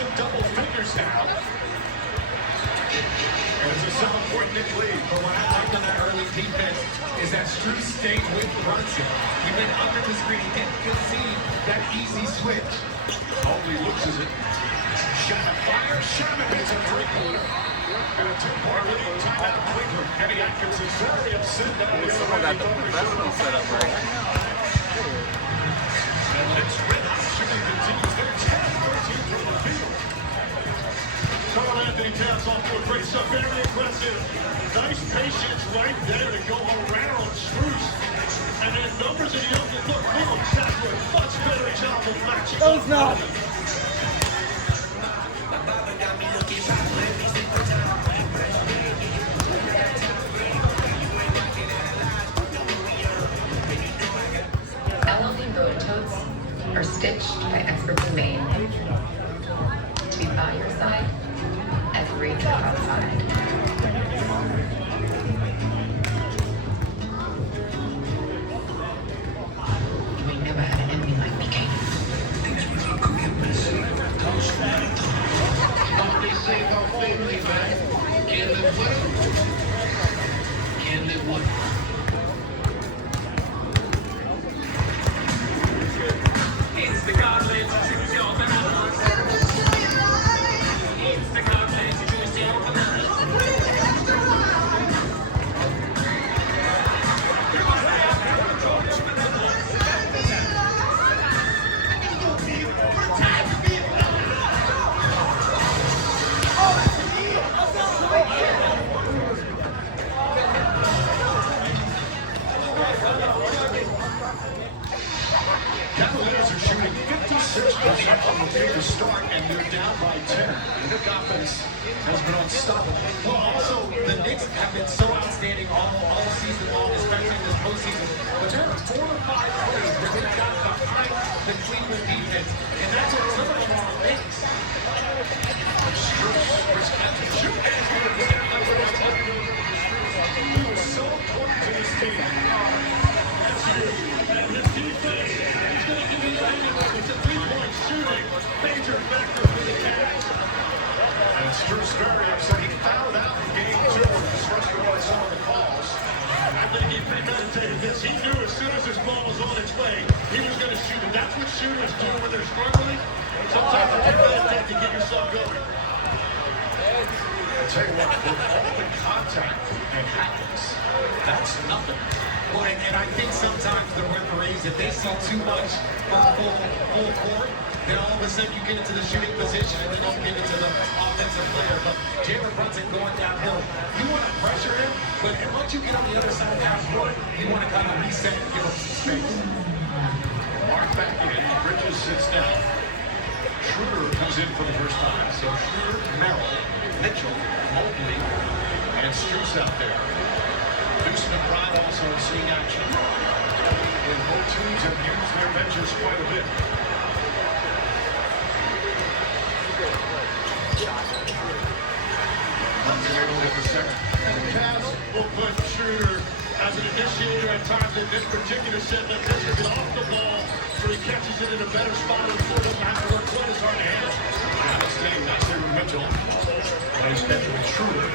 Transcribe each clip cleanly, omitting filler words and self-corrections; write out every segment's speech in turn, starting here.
in double figures now. And it's a 7-point lead. But what I liked on that early defense is that Strus stayed with Brunson. He went under the screen. He didn't concede that easy switch. Only loses it. Shannon fires. Shannon hits a three-pointer. And a 2-point lead. Timeout Cleveland. Eddie Atkinson very upset that someone got the professional setup right. And it's red hot shooting continues. They're 10-13 from the field. Karl Anthony Towns off to a great stuff. Very impressive. Nice patience right there to go around Strus. And then numbers in the open look. Cleveland Stats do a much better job of matching. No, it's not. Elegant boat totes are stitched by expertly made to be by your side every trip outside. You ain't never had an enemy like me, Kate. Things were looking get messy. They say about family, man. Can't live with them. Can't live with them. It's the Godlands of Choose Your Bananas. It's the Godlands of Choose Your Bananas. Cavaliers are shooting 56% from the field to start, and they're down by 10. The Knick offense has been unstoppable. Well, also, the Knicks have been so outstanding all season long, especially in this postseason. But there are 4 or 5 plays where they got behind the Cleveland defense, and that's what some of them are makes. Strus catches shoot and he was so important to this team. And the defense is going to give you anything. It's a 3-point shooting major factor for the Cavs. And Strus very upset. He fouled out in game 2 and was frustrated by some of the calls. I think he premeditated this. He knew as soon as his ball was on its way, he was going to shoot it. That's what shooters do when they're struggling. Sometimes you premeditate to get yourself going. I'll tell you what, with all the contact that happens, that's nothing. Well, and I think sometimes the referees, if they see too much from full court, then all of a sudden you get into the shooting position and they don't give it to the offensive player. But Jalen Brunson going downhill, you want to pressure him, but once you get on the other side of half court, you want to kind of reset and give him some space. Mark back in, Bridges sits down. Schroeder comes in for the first time. So Schroeder, Merrill, Mitchell, Mobley, and Strus out there. Deuce McBride also seeing action. And both teams have used their benches quite a bit. With the second. And the Cavs will put Schroeder as an initiator at times in this particular set. Let Mitchell get off the ball so he catches it in a better spot and doesn't have to work quite as hard to handle. Travis staying nice there with Mitchell. Nice catch with Schroeder.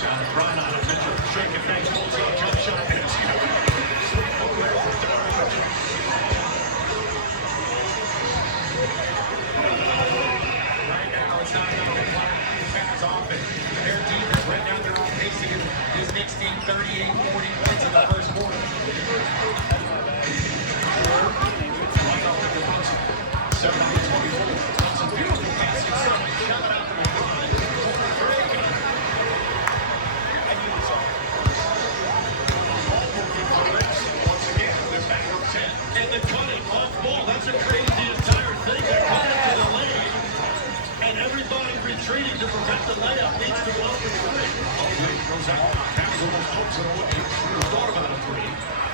Down to Bryant of Mitchell. Shaking things, pulls out jump shot. And it's over there for Donovan Mitchell. Right now, it's not enough to fire the Cavs offense. Their defense right now, they're on pace to get this Knicks team 38, 40 points in the first quarter. Right off the Brunson. 7-24. Brunson, beautiful pass inside. Shot it out to McBride. Corner three. All moving for the Knicks. Once again, they're back up 10. And the cutting off ball. That's what created the entire thing. They're cutting to the lane. And everybody retreating to prevent the layup needs to go up and three. Mobley goes out. Cavs almost pokes it away. Schroeder thought about a three.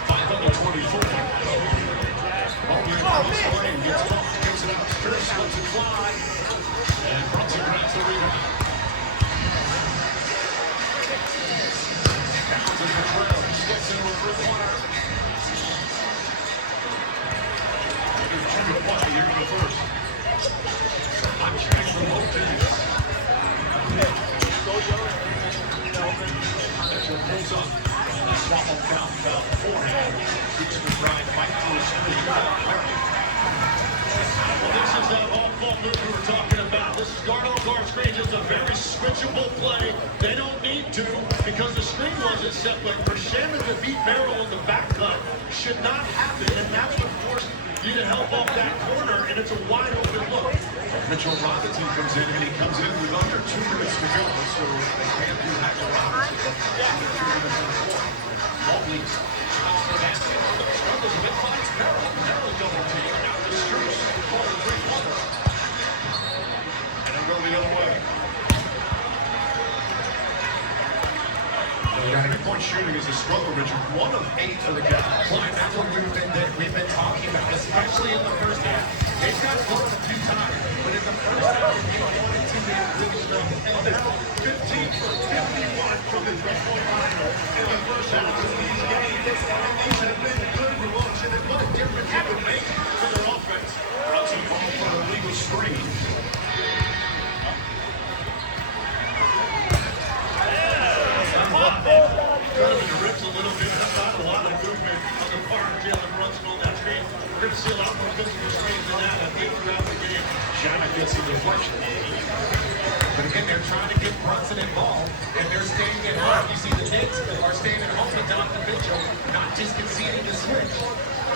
5-24. Mobley across the lane. Gets bumped. Kicks it out. Strus lets it fly. And Brunson grabs the rebound. Towns in the trail. Steps into a three-pointer. There's 2 to play here in the first. play. They don't need to because the screen wasn't set. But for Shannon to beat Merrill in the back cut should not happen, and that's what forced you to help off that corner, and it's a wide open look. Mitchell Robinson comes in, and he comes in with under 2 minutes to go, so they can't do that to Robinson. Mobley out for that. Struggles a bit, finds Merrill. Merrill double team. Out to Strus for the three-pointer. And they'll go the other way. Three-point shooting is a struggle, Richard. 1 of 8 for the Cavs. Well, and that's what we've been talking about, especially in the first half. They've got scored a few times, but in the first half, they get 1 and 2 games really struggle. And now 15 for 51 from the three-point line in the first half of these games. And these have been good results, and what a difference it would make for their offense. Brunson ball for a legal screen. Could have been ripped a little bit. Not a lot of movement on the part of Jalen Brunson on that screen. We're going to see a lot more physical screens than that, I think, throughout the game. Shannon gets a deflection. But again, they're trying to get Brunson involved, and they're staying at home. You see the Knicks are staying at home to Donovan Mitchell, not just conceding the switch.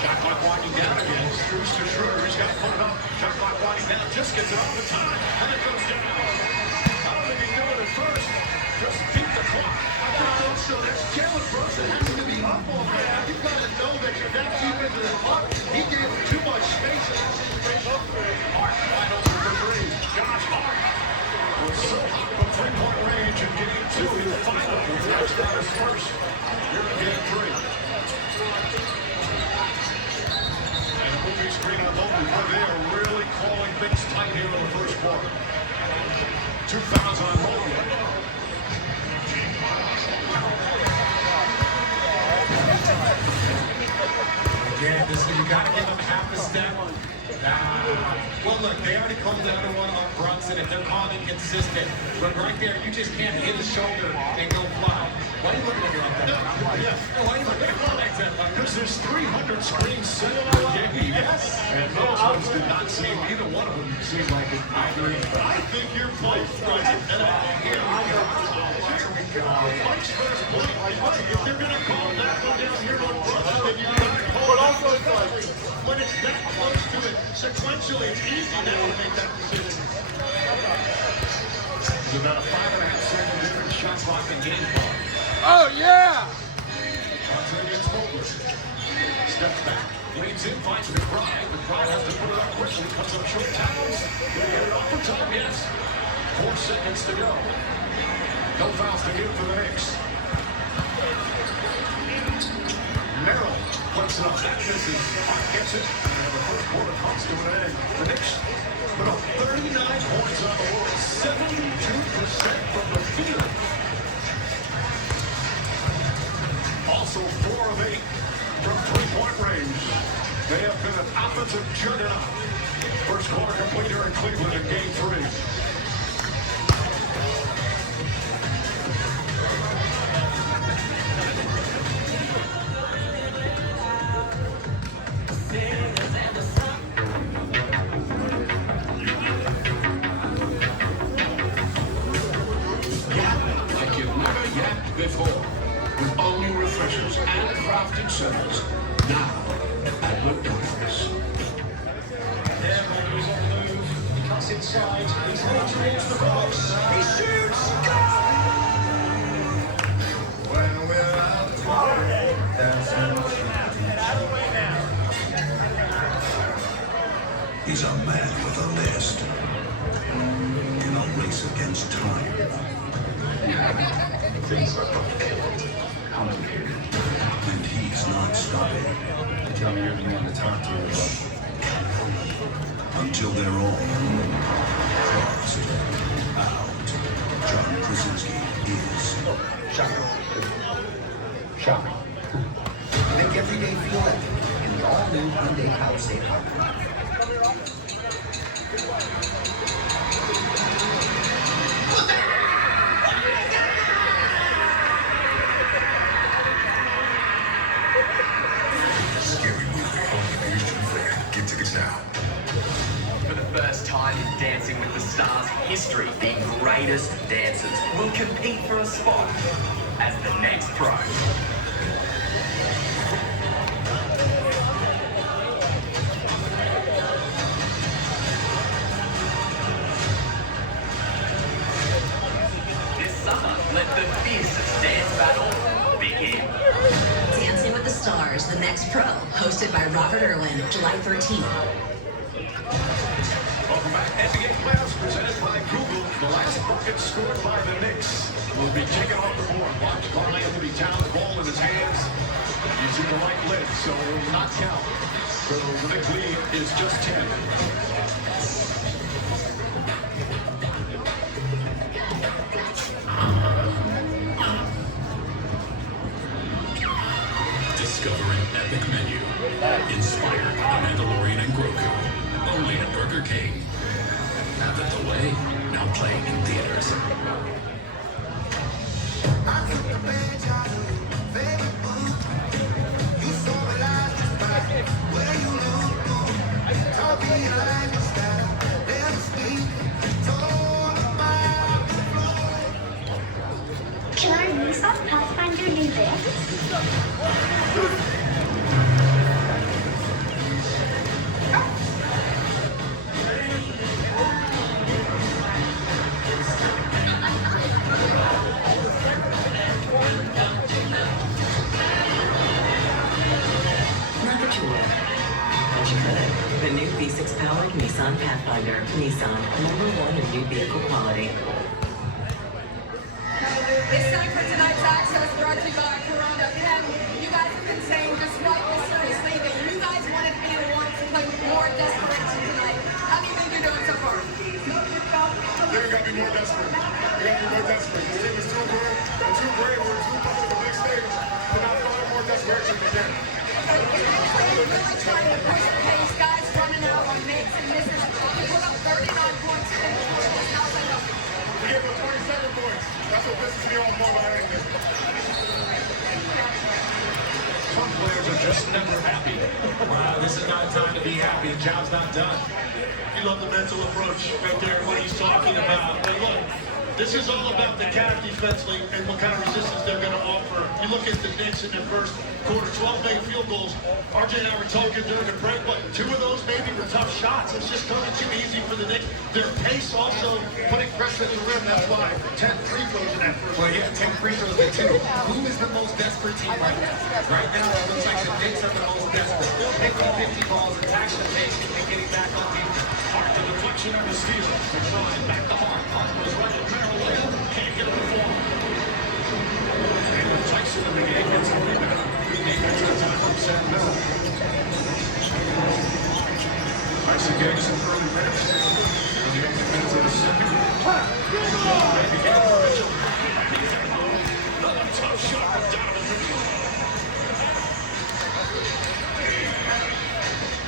Shot clock winding down again. Strus to Schroeder. He's got to put it up. Shot clock winding down. Just gets it off the time. And it goes down. I don't think he knew it at first. Just beat the clock. I don't think so. That's Jalen Brunson having to be up on that. You've got to know that you're that deep into the clock. He gave him too much space in that situation. Hart wide open for three. Josh Hart was so hot from three-point range in game 2 in the final. That's not his first. Here in game 3. And a moving screen on Mobley, but they are really calling things tight here in the first quarter. 2 fouls on Mobley. Again, you got to give them half a step. Well, look, they already called the other one on Brunson, and they're calling it consistent. But right there, you just can't hit the shoulder and go fly. Why are you looking at me like that? Why are you looking at me like that? Because there's 300 screens set in our game. Yes. And those ones did not seem, either one of them seemed like it. I agree. I think you're both right. And I think here we go. Mike's first point. If they're going to call that one down here on Brunson, then you've got to call it. When it's that close to it, sequentially, it's easy now to make that decision. There's about a 5.5-second difference shot clock in game 1. Oh, yeah! Brunson against Mobley. Steps back, leans in, finds McBride. McBride has to put it up quickly, comes up short. Towns. Gonna get it off for time, yes. 4 seconds to go. No fouls to give for the Knicks. Merrill puts it up. That misses. Hart gets it. And the first quarter comes to an end. The Knicks put up 39 points on the board. 72% from the field. Also 4 of 8 from three-point range. They have been an offensive juggernaut. First quarter complete here in Cleveland in game 3. Like you've never yapped before. With all new refreshers and crafted sodas. Now at McDonald's. Yeah, Mobley's on the move. He cuts inside. He's ready to reach the box. He shoots. When we're out He's a man with a list. In a race against time. Things are complicated. And he's not stopping. You tell me you're the man to talk to about. Until they're all crossed out. John Krasinski is Shocker. Make every day feel epic in the all-new Hyundai Palisade Hybrid. Scary movie. Only Beers to Fair. Get tickets now. For the first time in dancing history, the greatest dancers will compete for a spot as the next pro. This summer, let the fiercest dance battle begin. Dancing with the Stars, the next pro, hosted by Robert Irwin, July 13th. Welcome back. NBA playoffs presented by Google. The last bucket scored by the Knicks will be taken off the board. Watch Karl Anthony Towns, ball in his hands. He's in the right leg, so it will not count. So the Knicks lead is just 10. Discover an epic menu inspired by The Mandalorian and Grogu. Only at Burger King. Have it the way, now playing in theaters. Can I use that Pathfinder new The new V6-powered Nissan Pathfinder. Nissan, #1 in new vehicle quality. It's time for tonight's access brought to you by Corona. Ken, you guys have been saying just right seriously that you guys wanted to be the ones to play with more desperation tonight. How do you think you're doing so far? They're going to be more desperate. They're going to be more desperate. This team is too good. We're too great. We're too close to the big stage. They're not throwing more desperation again. You're really trying to push the pace. Guys running out on makes and misses. You put up 39 points in the quarter. How's that up? We gave them 27 points. That's what pisses me off more than anything. Some players are just never happy. Wow, this is not a time to be happy. The job's not done. You love the mental approach right there, what he's talking about. But look, this is all about the Cavs defensively and what kind of resistance they're going to offer. You look at the Knicks in their first quarter, 12 made field goals. RJ and I were talking during the break, but 2 of those maybe were tough shots. It's just coming too easy for the Knicks. Their pace also putting pressure at the rim. That's why 10 free throws in that first. Well, yeah, 10 free throws to 2. Who is the most desperate team right now? Right now, it looks like the Knicks are the most desperate. 50-50 balls, attacking the pace, and getting back on defense. Hart to deflection and the steal. McBride back to Hart. Hart was right at Merrill. Can't get it before. And Tyson in the game gets a rebound. Good defense on time from Sam Merrill. Tyson getting some early minutes. The 8 minutes of the second. Another tough shot from Donovan Mitchell.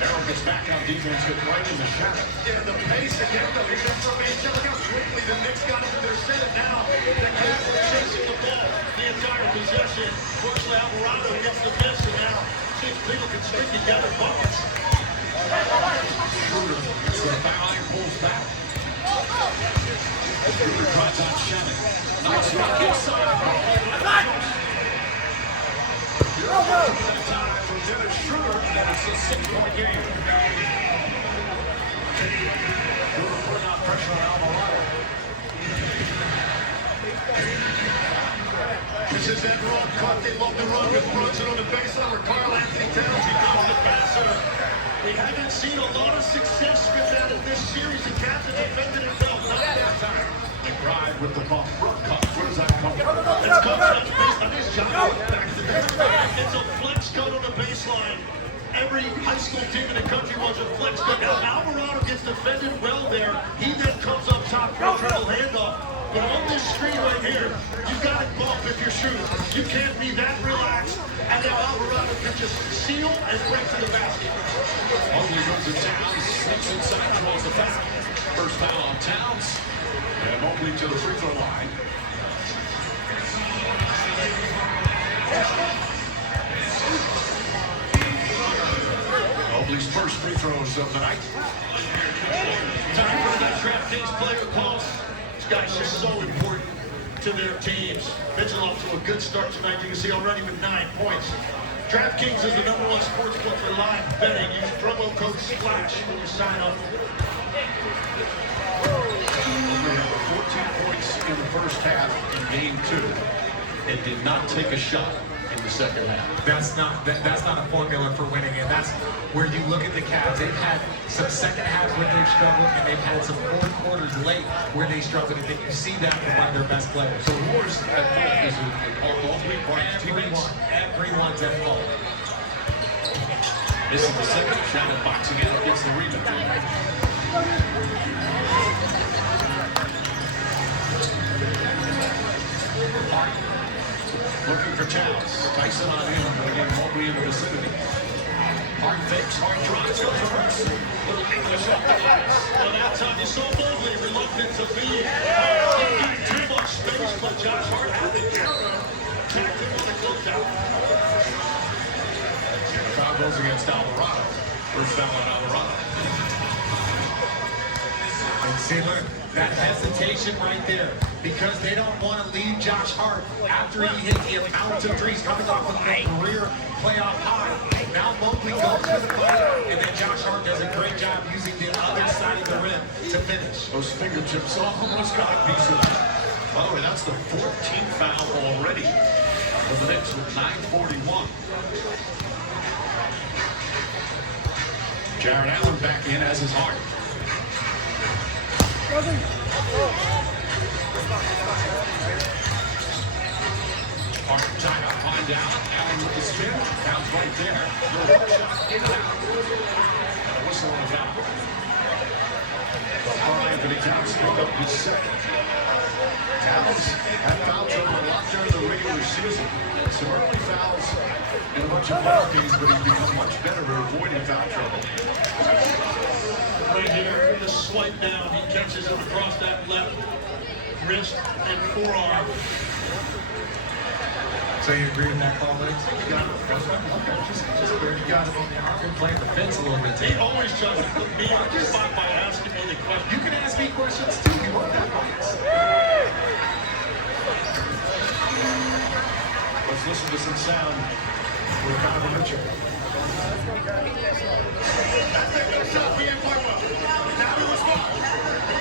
Merrill gets back on defense, gets right in the shadow. Yeah, the pace again, though. You're going to throw me. Look how quickly the Knicks got into their set now. The Cavs are chasing the ball the entire possession. Fortunately, Alvarado gets the miss, and now see if people can stick together buckets. Schroeder gets to the foul line, pulls back. Schroeder drives on Shannon. Nice look inside. That time from Dennis Schroeder, and it's a 6-point game. Schroeder putting out pressure on Alvarado. This is that run cut. They love to run with Brunson on the baseline where Karl Anthony Towns becomes the passer. We haven't seen a lot of success with that in this series. The Cavs have defended it well. Not that time. McBride with the bump. Front cut. Where does that come from? It's coming up baseline. This John back to the It's a flex cut on the baseline. Every high school team in the country wants a flex cut. Now Alvarado gets defended well there. He then comes up top for a triple handoff. But on this screen right here, you got to bump if you're shooting. You can't be that relaxed. And now Alvarado can just seal and break to the basket. Mobley goes to Towns. Sneaks inside. Draws the foul. First foul on Towns. And Mobley to the free throw line. Mobley's first free throws of the night. Time for the next DraftKings player calls. This guy's just so important to their teams. Mitchell off to a good start tonight. You can see already with 9 points. DraftKings is the #1 sports book for live betting. Use promo code SPLASH when you sign up. Only had 14 points in the first half in game 2 and did not take a shot in the second half. That's not a formula for winning, and that's where you look at the Cavs. They've had some second halves where they've struggled, and they've had some fourth quarters late where they struggled, and then you see that with one of their best players. So who is at fault? Is it all three Brian's teammates? Everyone's at fault. This is the second shot at boxing out, gets the rebound. Looking for Towns. Tyson on him, but again, won't be in the vicinity. Hard fakes, hard drives, goes reverse. Little English off the glass. Well, that time you saw Mobley reluctant to leave. Giving too much space, but Josh Hart had the counter. Tagged him with the closeout. And the foul goes against Alvarado. First foul on Alvarado. And see, look, that hesitation right there, because they don't want to leave Josh Hart after he hit the amount of threes coming off of a career playoff high. Now Mobley goes to the fire, and then Josh Hart does a great job using the other side of the rim to finish. Those fingertips almost got a piece of it. By the way, that's the 14th foul already for the Knicks with 9:41. Jared Allen back in as his Hart. Hart trying to find Allen. Allen with the spin. Allen's right there. Little shot in and out. And a whistle on the foul. Anthony Towns picked up his second. Towns had foul trouble a lot during the regular season. Some early fouls in a bunch of ball games, but he's become much better at avoiding foul trouble. Right here, the swipe down. He catches him across that left wrist and forearm. So you agree with that call, Lex? You got it. Just where you got him on the arm and playing the fence a little bit He too. always tries to put me on the spot by asking me the question. You can ask me questions too. You want that box? Let's listen to some sound with Donovan Mitchell. Shot being played well. Now they respond.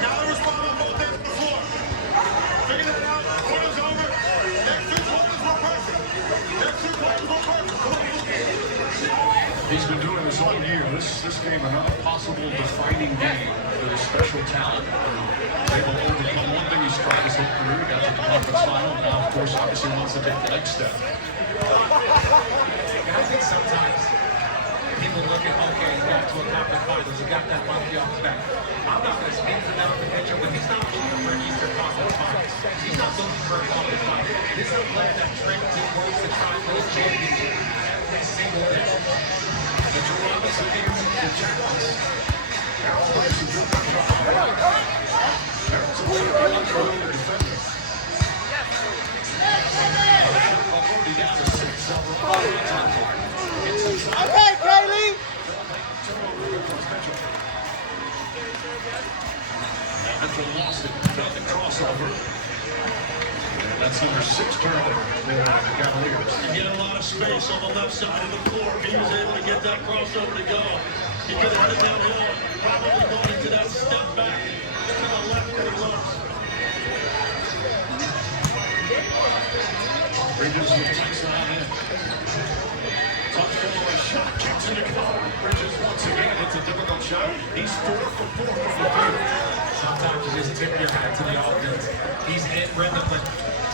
Now they respond on both ends of the floor. Figure that out. Quarter's over. Next 2 quarters were perfect. Next 2 quarters were perfect. Come on. He's been doing this all year. This game, another possible defining game for his special talent. Able to overcome one thing he's tried his whole career, got to the conference final. Now, of course, obviously wants to take the next step. And I think sometimes people look at, okay, he got to a conference finals, he got that monkey off his back. I'm not going to speak for Donovan Mitchell, but he's not looking for an Eastern Conference Finals. He's not looking for a conference final. This is a player that trains and works to try and win a championship every single day. Mitchell Robinson against the Jackals. Harold Robinson built up to Harold's a player defender. Already down to 6. Okay, Kaylee. Mitchell lost it. Got the crossover. And that's number 6 turnover for the Cavaliers. He had a lot of space on the left side of the floor. He was able to get that crossover to go. He could have had it downhill, probably going into that step back to the left that he loves. Bridges with Tyson on in. Tough forward shot, kicks in the corner. Bridges once again, it's a difficult shot. He's 4 for 4 from the field. Sometimes you just tip your hat to the offense. He's in rhythm, but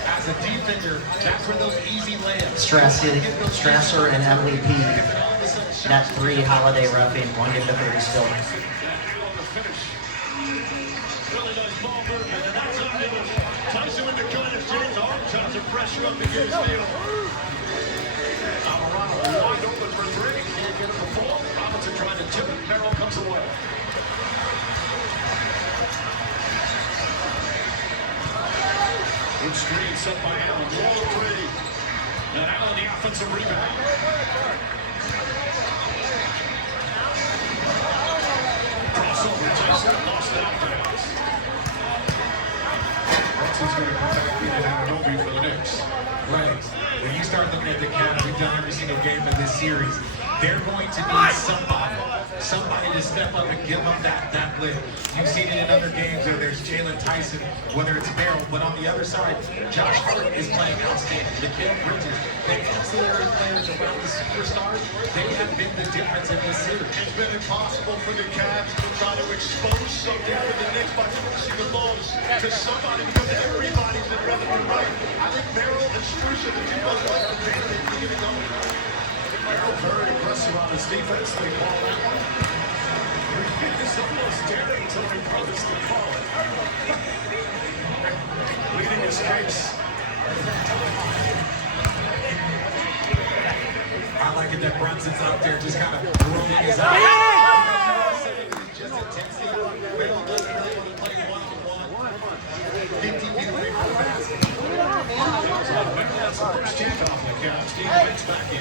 as a defender, that's where those easy layups. Strasser and MVP. That 3 Holiday roughing, 1 get the 30 still. Really nice ball movement, and that's how it was. Tyson with the gun as James Harden tries to pressure up against him. Alvarado wide open for 3. Can't get him the ball. Robinson trying to tip it. Merrill comes away. Good screen set by Allen. Wall 3. And Allen the offensive rebound. Crossover. Tyson lost it out there. Brunson's going to come back in Anunoby for the Knicks. Right. When you start looking at the Cavs, we've done every single game of this series. They're going to need somebody to step up and give them that lift. You've seen it in other games where there's Jalen Tyson, whether it's Merrill, but on the other side, Josh Hart is playing outstanding. Mikal Bridges, the ancillary players around the superstars, they have been the difference in this series. It's been impossible for the Cavs to try to expose something for the Knicks by forcing the lows to somebody because everybody's been relatively right. I think Merrill and Strus are the two most likely candidates to get it going. Merrill very aggressive on his defense. They call that one. It's almost daring until he promised to call it. Leading his case. I like it that Brunson's out there just kind of rolling his eyes. Just intensity. Merrill doesn't really want to play one-on-one. 50 feet away from the basket. That's the first handoff the Cavs. Steve Banks back in.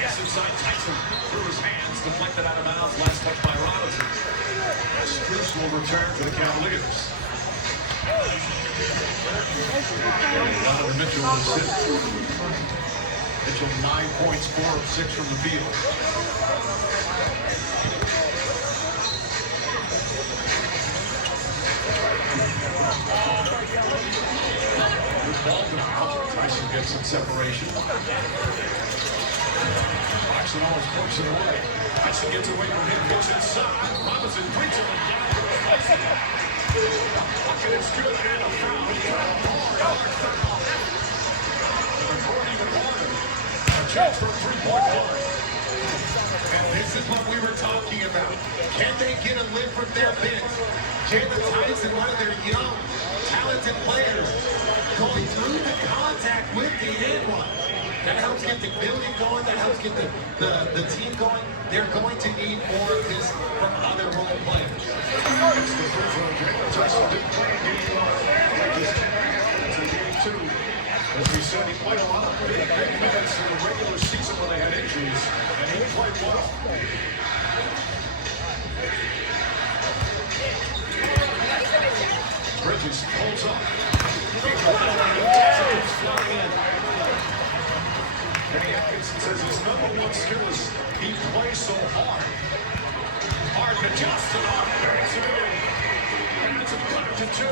Massive side Tyson through his hands, deflected out of bounds. Last touch by Robinson. Strus will return to the Cavaliers. Donovan Mitchell will sit. Mitchell 9 points, 4 of 6 from the field. Tyson gets some separation. Claxton always puts it away. Tyson gets away from him, goes inside. Robinson brings him again. And it's good and a foul. A chance for a three-point line. And this is what we were talking about. Can they get a lift from their bench? Jalen Tyson, one of their young, talented players, going through the contact with the N1. That helps get the building going. That helps get the team going. They're going to need more of this from other role players. It's the free throw. Jalen Tyson didn't play in game 1. Just 10 minutes in game 2. As we said, he played a lot of big minutes in the regular season when they had injuries, and he played well. Bridges holds up. Danny Atkinson says his #1 skill is he plays so hard. Hard to Justin on banks it in. And it's a cut to 2.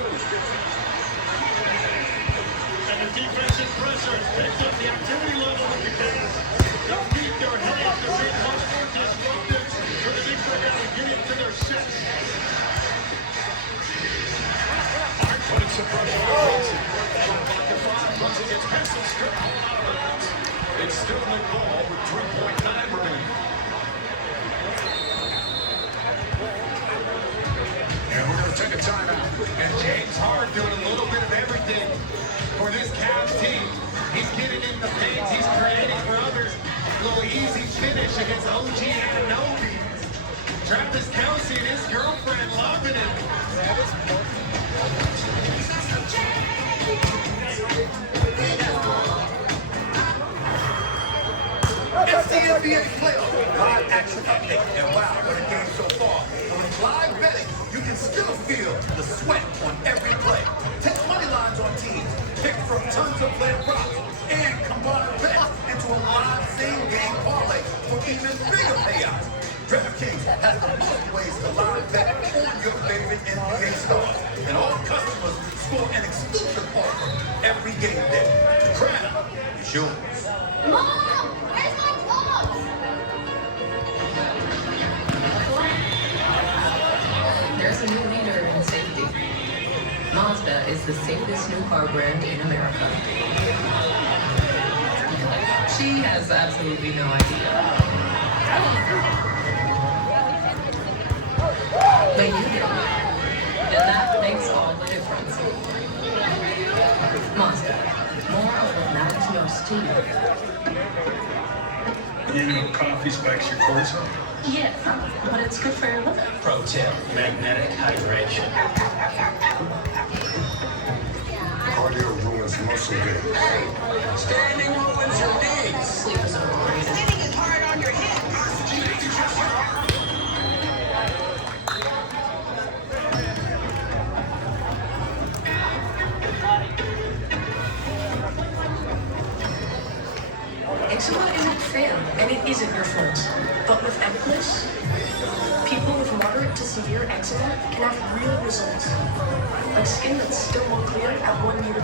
And the defensive pressure has picked up the activity level of the Cavs. They'll keep their heads. They're being much more disruptive for the Knicks right now to get into their sets. Hart putting some pressure on Brunson. Shot clock to 5. Brunson gets past the strip. It's still in ball with 3.9 remaining. And we're going to take a timeout. And James Harden doing a little bit of everything for this Cavs team. He's getting in the paint. He's creating for others. A little easy finish against OG Anunoby. Travis Kelce and his girlfriend loving it. It's the NBA playoff live action update. And wow, what a game so far. And with live betting, you can still feel the sweat on every play. Take money lines on teams, pick from tons of player props, and combine bets into a live same-game parlay for even bigger payouts. DraftKings has the most ways to live bet on your favorite NBA stars. And all customers score an exclusive offer every game day. The crown is yours. Mom, where's my clothes? There's a new leader in safety. Mazda is the safest new car brand in America. She has absolutely no idea. But you do. And that makes all the difference. Mazda. More of what matters most to you. You know, coffee spikes your cortisol. Yes, but it's good for your liver. Pro tip, magnetic hydration. Cardio ruins muscle gain. Standing ruins your knees. Sleep is overrated. Sitting is hard on your head. severe eczema can have real results, like skin that's still more clear at 1 year.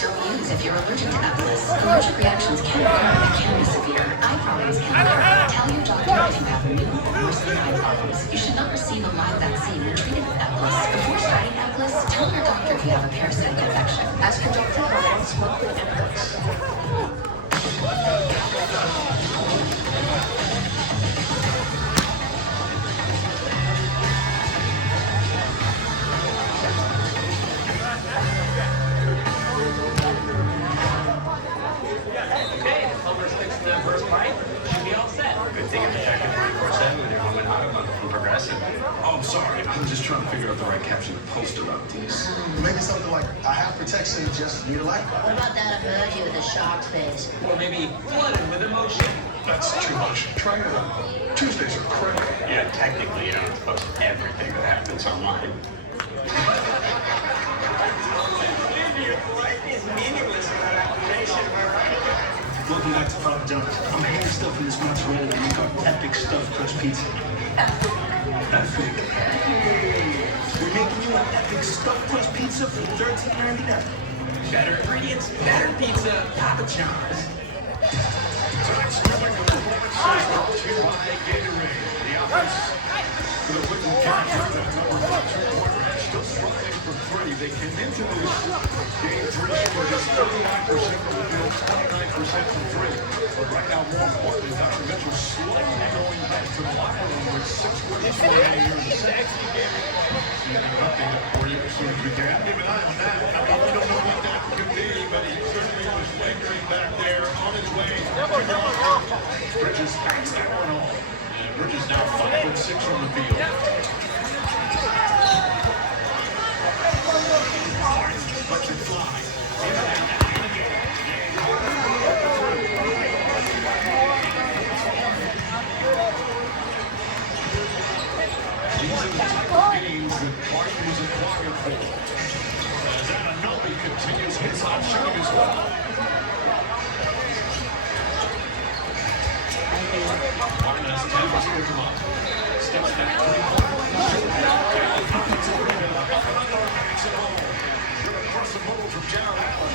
Don't use if you're allergic to Evolus. Allergic reactions can occur and can be severe. Eye problems can occur. Tell your doctor if you have new or worsening eye problems. You should not receive a live vaccine when treated with Evolus. Before starting Evolus, tell your doctor if you have a parasitic infection. As conducted by once monthly experts. Okay, the plumber's fixing that first pipe. Should be all set. Good thing I'm checking 24/7 with your home and auto loan from Progressive. Oh, I'm sorry. I'm just trying to figure out the right caption to post about these. Maybe something like, I have protection, just need a light. What about that emoji with a shocked face? Or maybe flooded with emotion. That's too much. Try it out. Tuesdays are crazy. Yeah, technically, you don't post everything that happens online. Life is meaningless without application, am I right? Welcome back to Papa John's. I'm hand stuffing this mozzarella to make our epic stuffed crust pizza. Epic. We're making you an epic stuffed crust pizza for $13.99. Better ingredients, better pizza, Papa John's. Tonight's number performances brought to you by Gatorade. The offense for the Whitman Cats. That number 1 3-pointer range still struggling from three. They came into this game 3 shooting just 39% from the field, 29% from three. But right now, more importantly, Dr. Mitchell slowly going back to the locker room with 6 minutes remaining here in the second. We'll update that for you as soon as we can. Even I am that. I mean, we don't know what that could be, but he certainly was lingering back there on his way. Bridges backs that one off. And Bridges now 5-6 from the field. Lets it fly. These are the type of games that Martin was acquired for. As Anunoby continues his hot shooting as well. Martin has 10 to pick him up. Steps back 3-point. Puts it rebound. Up and under, backs it home. Good aggressive move from Jared Allen.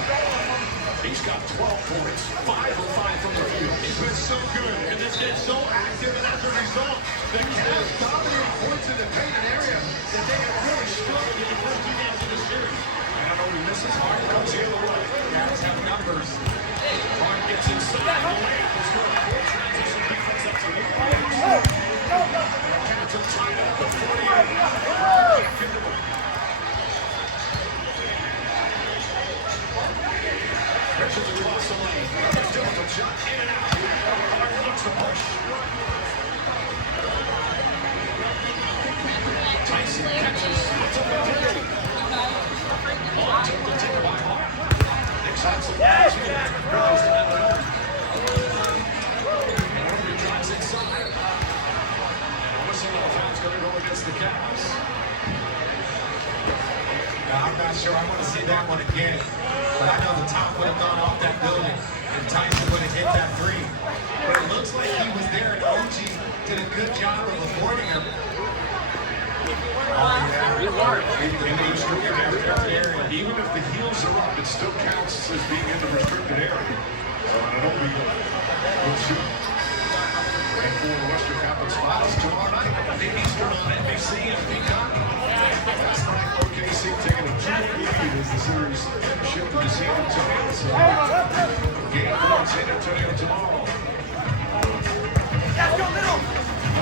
He's got 12 points, 5 of 5 from the field. He's been so good, and this gets so active, and as a result, the Cavs dominating points in the painted area that they have really struggled in the first 2 games of the series. Anunoby misses. Harden comes the other way. Cavs have numbers. Harden gets inside. The layup is good. Transition defense up to Luke Williams. Cavs have tied up the 48. Back into it. Richards across the lane. Difficult shot in and out. Harden looks to push. Tyson catches. Puts up a dig. On to the tip by Harden. Next time, some guys here. Bridges to Anunoby. Anunoby drives inside. And a whistle on the foul's going to go against the Cavs. Now, I'm not sure I want to see that one again. But I know the top would have gone off that building and Tyson would have hit that three. But it looks like he was there and OG did a good job of avoiding him. In the restricted area. Even if the heels are up, it still counts as being in the restricted area. So Anunoby will shoot. And for the Western Conference Finals tomorrow night, the Eastern on NBC and Peacock. Last night, OKC taking a 2-1 lead as the series shifted to San Antonio. So game 1 San Antonio tomorrow.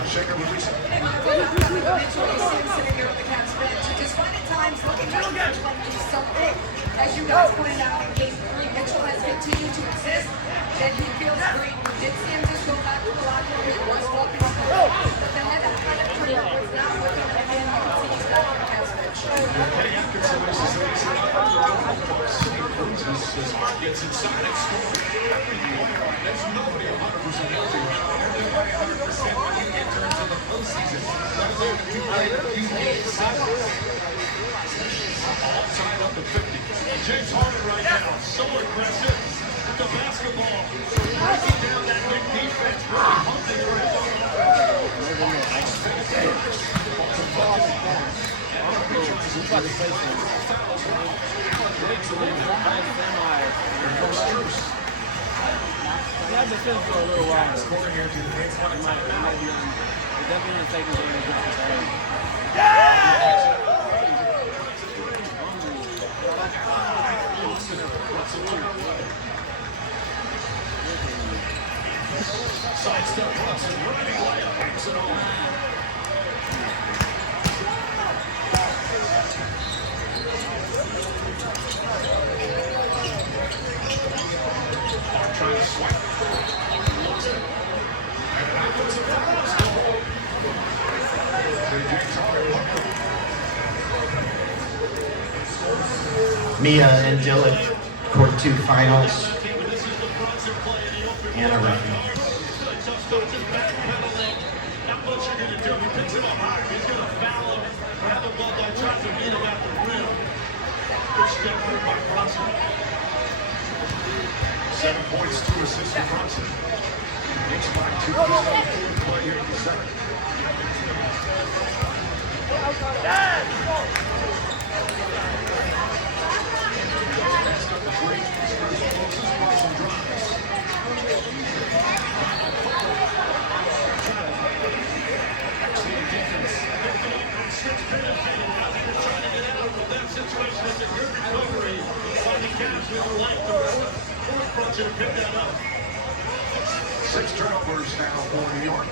Shaker releasing. Hey, Michael, Mitchell is sitting here on the Cavs bench. Despite at times looking very much like he's something, as you guys pointed out in Game 3, Mitchell has continued to insist that he feels great. We did see him just go back to the locker room. He was walking through. But the head athletic trainer was not looking at him. You can see he's back on the Cavs bench. Kenny Atkinson is the city set up under the Bulldogs. He cruises as Mark gets inside and scores. There's nobody 100% healthy right now. Everybody 100% when you enter into the postseason. Let alone if you play a few games. All tied up at 50. James Harden right now, so aggressive with the basketball. Breaking down that big defense, really hunting around. Nice finish. about to play some. I've been feeling for a little while. It might be on. It's definitely on the second game against the Bears. Sidestep Brunson, running layup, banks it all. Trying to swipe. Looks it. And that puts it for Brunson. Mia and Dylan, Court 2 finals. And a roughing. Not much you're going to do. He picks him up high. He's going to foul him. Have the ball by trying to beat him at the rim. Good step move by Brunson. 7 points, 2 assists for Brunson. Knicks by 2 points to play here in the second. Next up the three. Spurs closes, Brunson drives. Excellent defense. Six benefited. Now they're trying to get out of that situation. It's a good recovery. Finding Cavs with length. The fourth Brunson picked that up. 6 turnovers now for New York.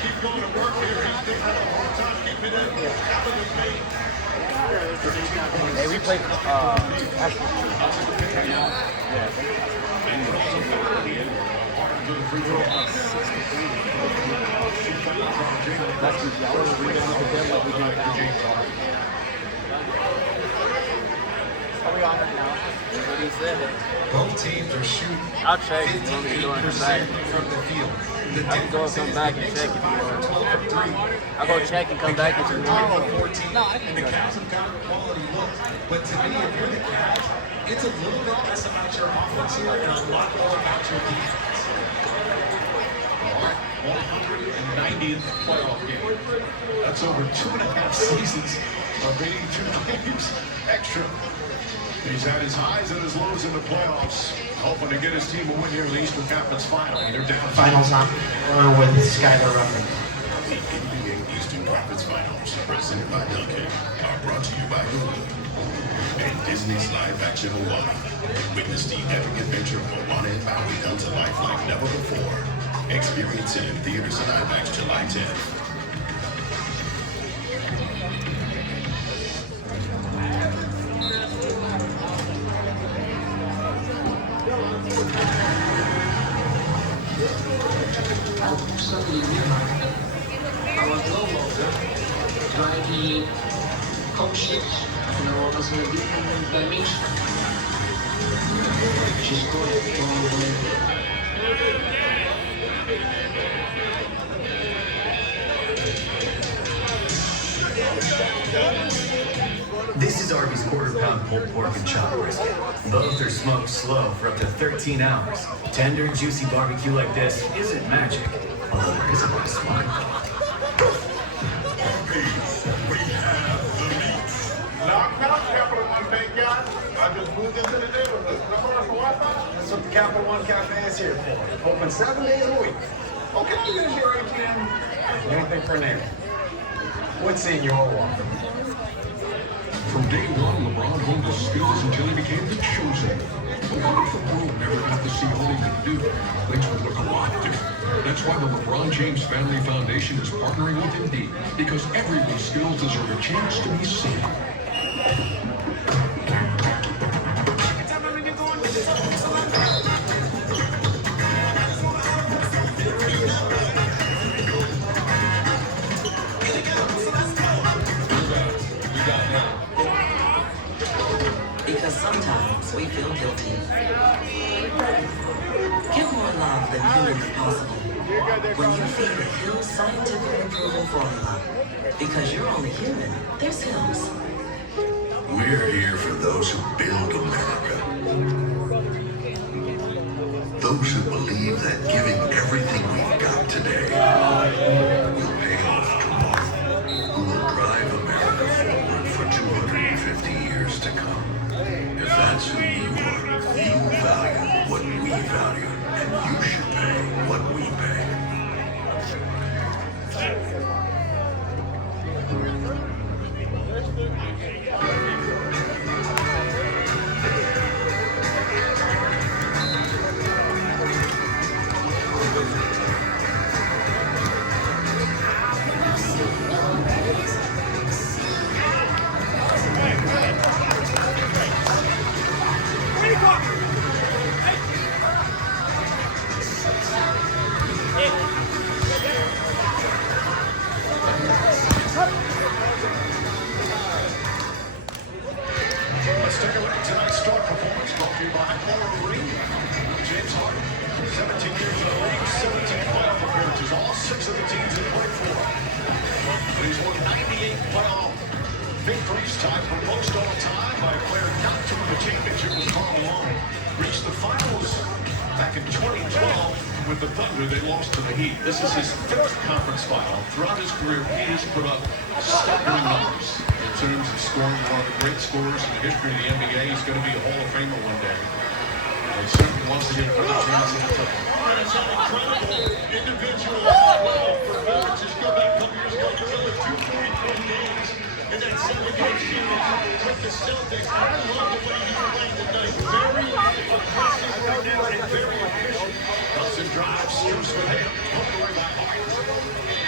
Keep going to work here. He's going to have a hard time keeping it out of the paint. Hey, we played Ashton right now. Yeah. That's the yellow. We didn't look at them like we did now. Are we on right now? That's what he said. Both teams are shooting I'll check. 58% from the field. I can go and come back and check if you want. I'll go check and come back if you want. 14. And the Cavs have got quality looks. But to me, if you're the Cavs, it's a little bit less about your offense here and a lot more about your defense. 190th playoff game. That's over 2.5 seasons of 82 games extra. He's had his highs and his lows in the playoffs, hoping to get his team a win here in the Eastern Conference Final. They're down. Finals on or with Skylar Ruffin. The NBA Eastern Conference Finals, presented by Dunkin', are brought to you by Hulu and Disney's live-action Moana. Witness the epic adventure of Moana and Maui come to life like never before. Experience it in theaters and IMAX July 10th. This is Arby's quarter-pound pulled pork and chop brisket. Both are smoked slow for up to 13 hours. Tender, juicy barbecue like this isn't magic, although there is a lot of smart. Knock, knock, Capital One Bank, guys. I just moved into the neighborhood. That's what the Capital One Cafe is here for. Open 7 days a week. Oh, can I use your ATM? Anything for a neighbor. What's in your wallet? From day one, LeBron honed his skills until he became the chosen. But what if the world never got to see all he could do? Things would look a lot different. That's why the LeBron James Family Foundation is partnering with Indeed, because everyone's skills deserve a chance to be seen. Because sometimes we feel guilty. Give more love than humanly possible when you feed the Hill's scientifically proven formula. Because you're only human, there's Hill's. We're here for those who build America. Those who believe that giving everything we've got today will pay off tomorrow. Who will drive America forward for 250 years to come. If that's who you are, you value what we value, and you should pay what we pay. Let's take a look at tonight's star performance brought to you by Aura Ring. James Harden, 17 years in the league, 17 playoff appearances, all 6 of the teams he played for. But he's won 98 playoff victories, tied for most all time by a player not to win the championship with Karl Malone. Reached the finals back in 2012 with the Thunder. They lost to the Heat. This is his 5th conference final. Throughout his career, he has put up staggering numbers in terms of scoring. One of the great scorers in the history of the NBA. He's going to be a Hall of Famer one day. And certainly wants to get another chance in the title. And it's an incredible individual performance. Just go back a couple years ago, there were only 240 games in that 7-game series with the Celtics. I love the way he played tonight. Very aggressive right now and very efficient. Hudson drives, shoots with him, poked away by Harden.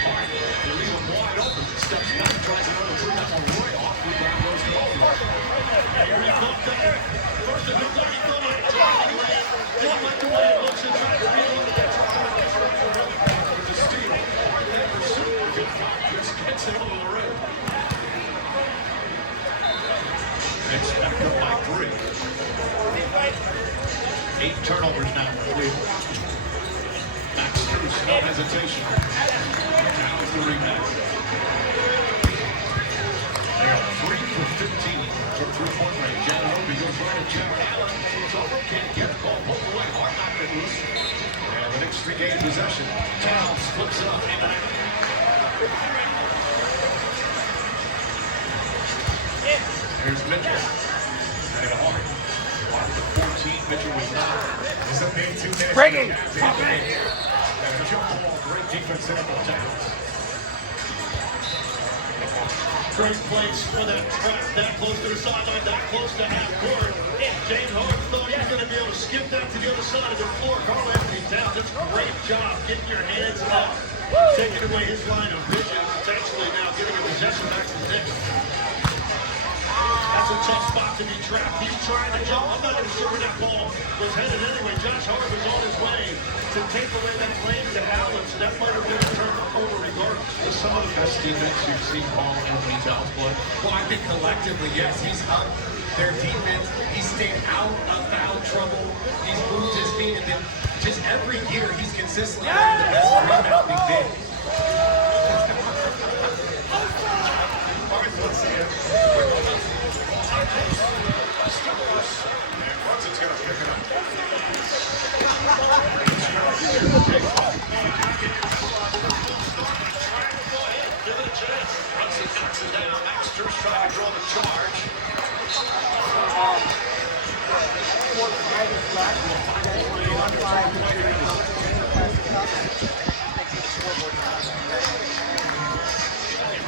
Harden, they leave him wide open. Steps back, tries another three. That one way off. Rebound goes to Baldwin. Here he comes back. First it looked like he thought it was anyway. Didn't like the way it looks and tried to beat him. With the steal. Harden in pursuit. Good foul. Just gets it over the rim. It's back up by 3. 8 turnovers now for Cleveland. Max Strus, no hesitation. Now is the rebound. They are 3 for 15 from 3-point range. Janobi goes right at Jared Allen. It's over. Can't get it. Ball pulled away. Hard knocked it loose. And the Knicks regain possession. Towns flips it up. And here's Mitchell. And Hart. Hart with 14. Mitchell with 9. It's a big 2 minutes. Breaking. And a jump ball. Great defense there from Towns. Great place for that trap, that close to the sideline, that close to half court. James Harden thought he was going to be able to skip that to the other side of the floor. Karl Anthony Towns, just great job getting your hands up, taking away his line of vision, potentially now giving a possession back to the Knicks. That's a tough spot to be trapped. He's trying to jump. I'm not even sure where that ball was headed anyway. Josh Hart was on his way to take away that lane to Allen, so that might have been a turnover regardless. With some of the best teammates you've seen Karl Anthony Towns play. Well, I think collectively, yes, he's up their defense. He's stayed out of foul trouble. He's moved his feet, and then just every year he's consistently one of the best rebounding bigs. And Brunson's going to pick it up. Give it a chance. Brunson knocks it down. Max Strus trying to draw the charge.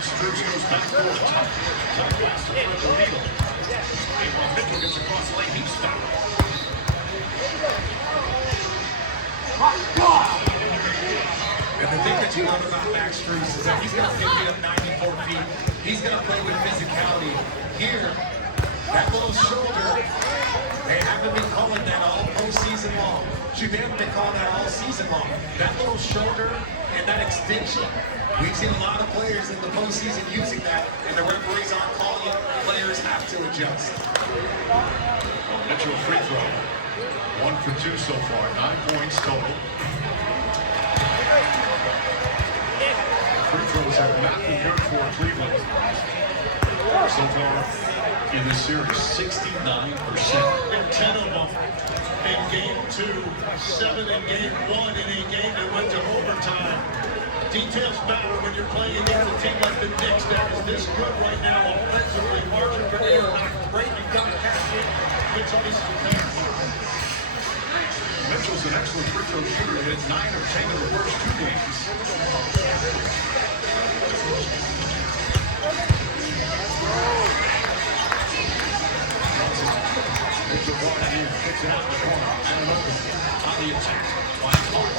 Strus goes back for the top. Top pass to Needle. Meanwhile, Mitchell gets across the lane. He's fouled. And the thing that you love about Max Strus is that he's going to pick it up 94 feet. He's going to play with physicality. Here, that little shoulder, they haven't been calling that all postseason long. Shoot, they haven't been calling that all season long. That little shoulder and that extension, we've seen a lot of players in the postseason using that, and the referees aren't calling it. Players have to adjust. Mitchell free throw. 1 for 2 so far. 9 points total. Free throws have not been good for Cleveland. So far in this series, 69%. And 10 of them in game 2, 7 in game 1 in a game that went to overtime. Details matter when you're playing against a team like the Knicks that is this good right now offensively. Margin for error not great. You've got to catch it. Mitchell is there. Mitchell's an excellent free throw shooter. He hit 9 of 10 in the first 2 games. Mitchell brought it in, kicks it out in the corner. And open on the attack. Finds Hart.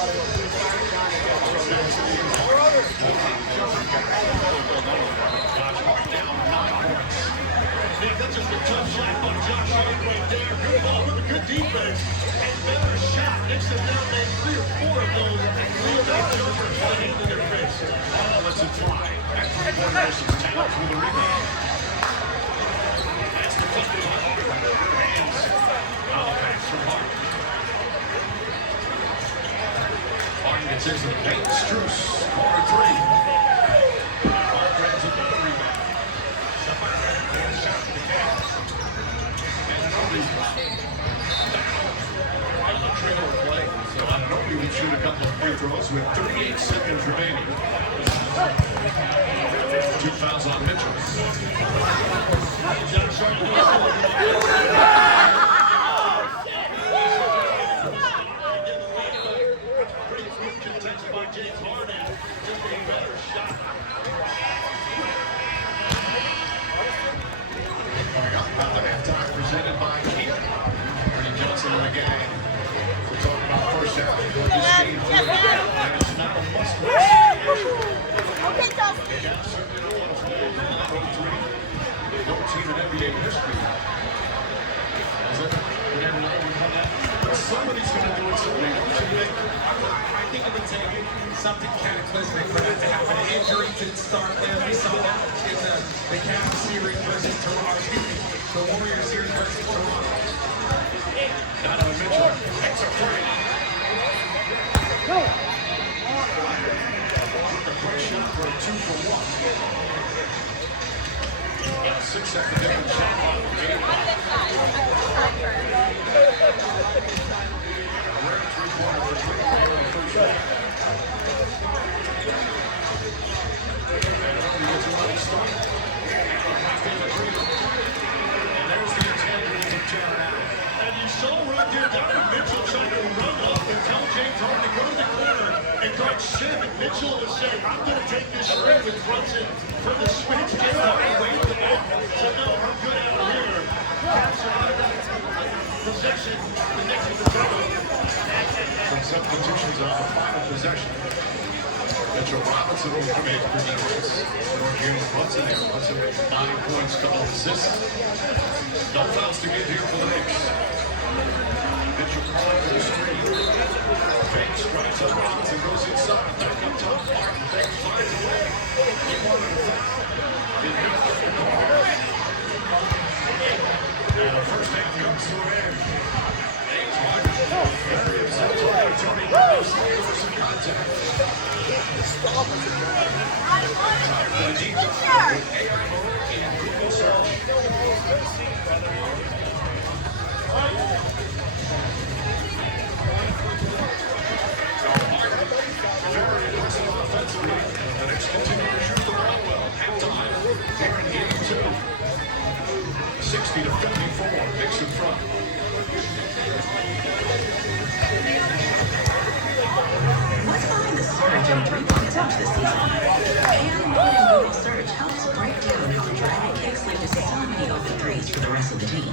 Goes back to the Josh Hart down 9 points. Nick, that's just a tough shot by Josh Hart right there. Good ball with a good defense. And better shot. Knicks have now made 3 or 4 of those. Leonard Joker playing in their face. Oh, lets it fly. At 3-point versus Towns with a rebound. That's the bucket on hands. Oh, pass from Hart. Hart gets into the paint. Strus, corner 3. Hart grabs another rebound. Somebody ran for a shot at the cap. And Anunoby on the trailer play. So Anunoby will shoot a couple of free throws with 38 seconds remaining. 2 fouls on Mitchell. Josh Hart. Pretty quick contention by James Harden. Just a better shot. Coming up about the halftime presented by Kia. Ernie Johnson and the gang. We're talking about first half of this game. And it's not a must-win. Okay, Justin. They got certainly don't want to fall in the 3. No team in NBA history. Is it? We never know when come out. Somebody's going to do it someday. Don't you think? I think it would take something cataclysmic for that to happen. An injury to start there. We saw that in the Cavs series versus Toronto. The Warriors series versus Toronto. Donovan Mitchell takes a 3. Took a quick shot for a 2-for-1. Got a 6-second difference shot clock for game 1. Rare 3-pointer for 3 in the first half. And Anunoby gets another start. And there's the intended to tear it out. And you saw right there, Donovan Mitchell trying to run up and tell James Harden to go to the corner and guard Shem. And Mitchell was saying, I'm going to take this screen with Brunson for the switch. James Harden waved it off. So no, I'm good out here. Possession. The next is the Some substitutions on the final possession. Mitchell Robinson will come in for defense. George Brunson there. Brunson with 9 points, couple of assists. No fouls to get here for the Knicks. Mitchell calling for the screen. Banks drives up Robinson, goes inside. Back up top. Martin Banks finds a way. He wanted a foul. Did not get the call. And the first half comes to an end. James Harden very upset talking to Tony Brothers. There was some contact. Time for the defense with AI mode and Google search. So Harden, very impressive offensively. The Knicks continue to shoot the ball well. Halftime here in game 2. 60-54, Knicks in front. What's behind the surge in three-point attempts this season? AI mode in Google search helps break down how driving kicks lead to so many open threes for the rest of the team.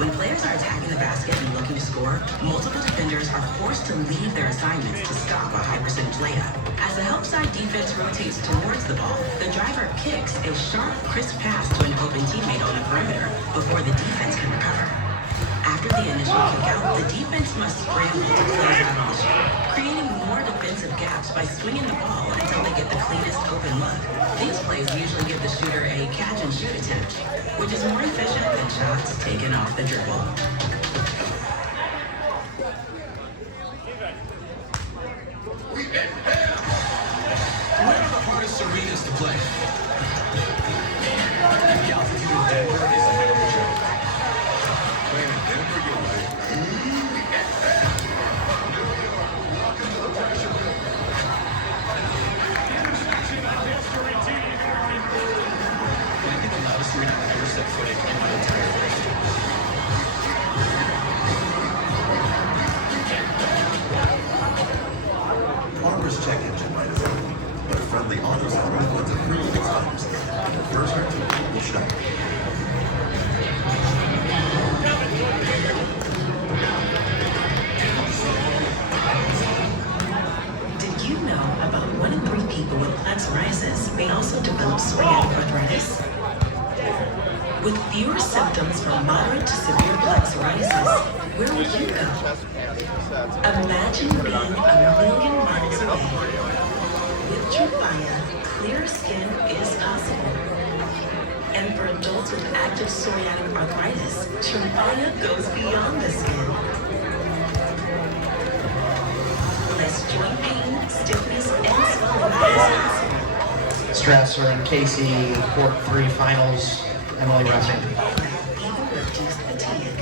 When players are attacking the basket and looking to score, multiple defenders are forced to leave their assignments to stop a high-percentage layup. As the help side defense rotates towards the ball, the driver kicks a sharp, crisp pass to an open teammate on the perimeter before the defense can recover. After the initial kickout, the defense must scramble to close out on the shot, creating more defensive gaps by swinging the ball until they get the cleanest open look. These plays usually give the shooter a catch-and-shoot attempt, which is more efficient than shots taken off the dribble. Where are the hardest arenas to play? The altitude of Denver is no joke. symptoms from moderate to severe plaque psoriasis, where would you go? Imagine being a million miles away. With Tremfya, clear skin is possible. And for adults with active psoriatic arthritis, Tremfya goes beyond the skin. Less joint pain, stiffness, and swelling is possible. Strasser and Casey, Court 3 finals, Emily Ruffin. Even reduce fatigue.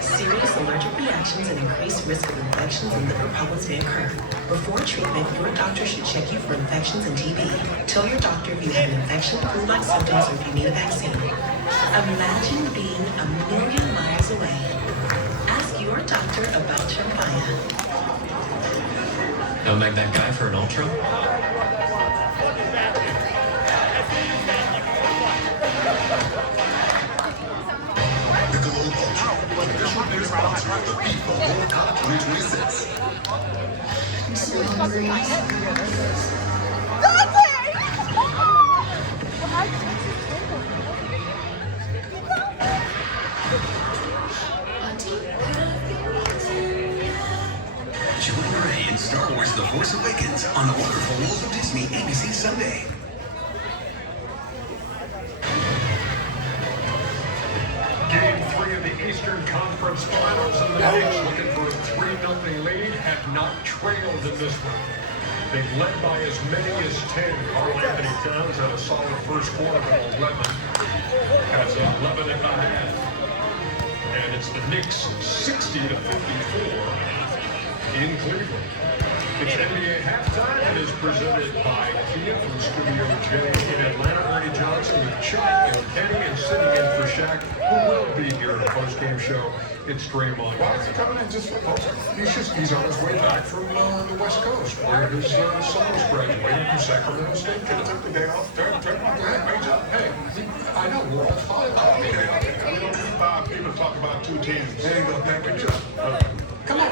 Serious allergic reactions and increased risk of infections and liver problems may occur. Before treatment, your doctor should check you for infections and TB. Tell your doctor if you have an infection, flu-like symptoms, or if you need a vaccine. Imagine being a million miles away. Ask your doctor about Tremfya. Don't make that guy for an ultra? Michelob Ultra, official beer sponsor of the FIFA World Cup 2026. I'm so hungry. Join Rey in Star Wars The Force Awakens on The Wonderful World of Disney ABC Sunday. Game 3 of the Eastern Conference Finals, and the Knicks, looking for a 3-0 lead, have not trailed in this one. They've led by as many as 10. Karl Anthony Towns had a solid first quarter of 11. Has 11 and a half. And it's the Knicks 60-54 in Cleveland. It's NBA halftime and is presented by Kia from Studio J in Atlanta. Ernie Johnson with Chuck and Kenny, and sitting in for Shaq, who will be here in the post-game show. It's Draymond. Why is he coming in just for post? He's on his way back from the West Coast, where his son was graduating from Sacramento State. Could have took the day off. Hey, I know, we're all fine. We don't need 5 people to talk about 2 teams. There you go. Thank you, Chuck. Come on.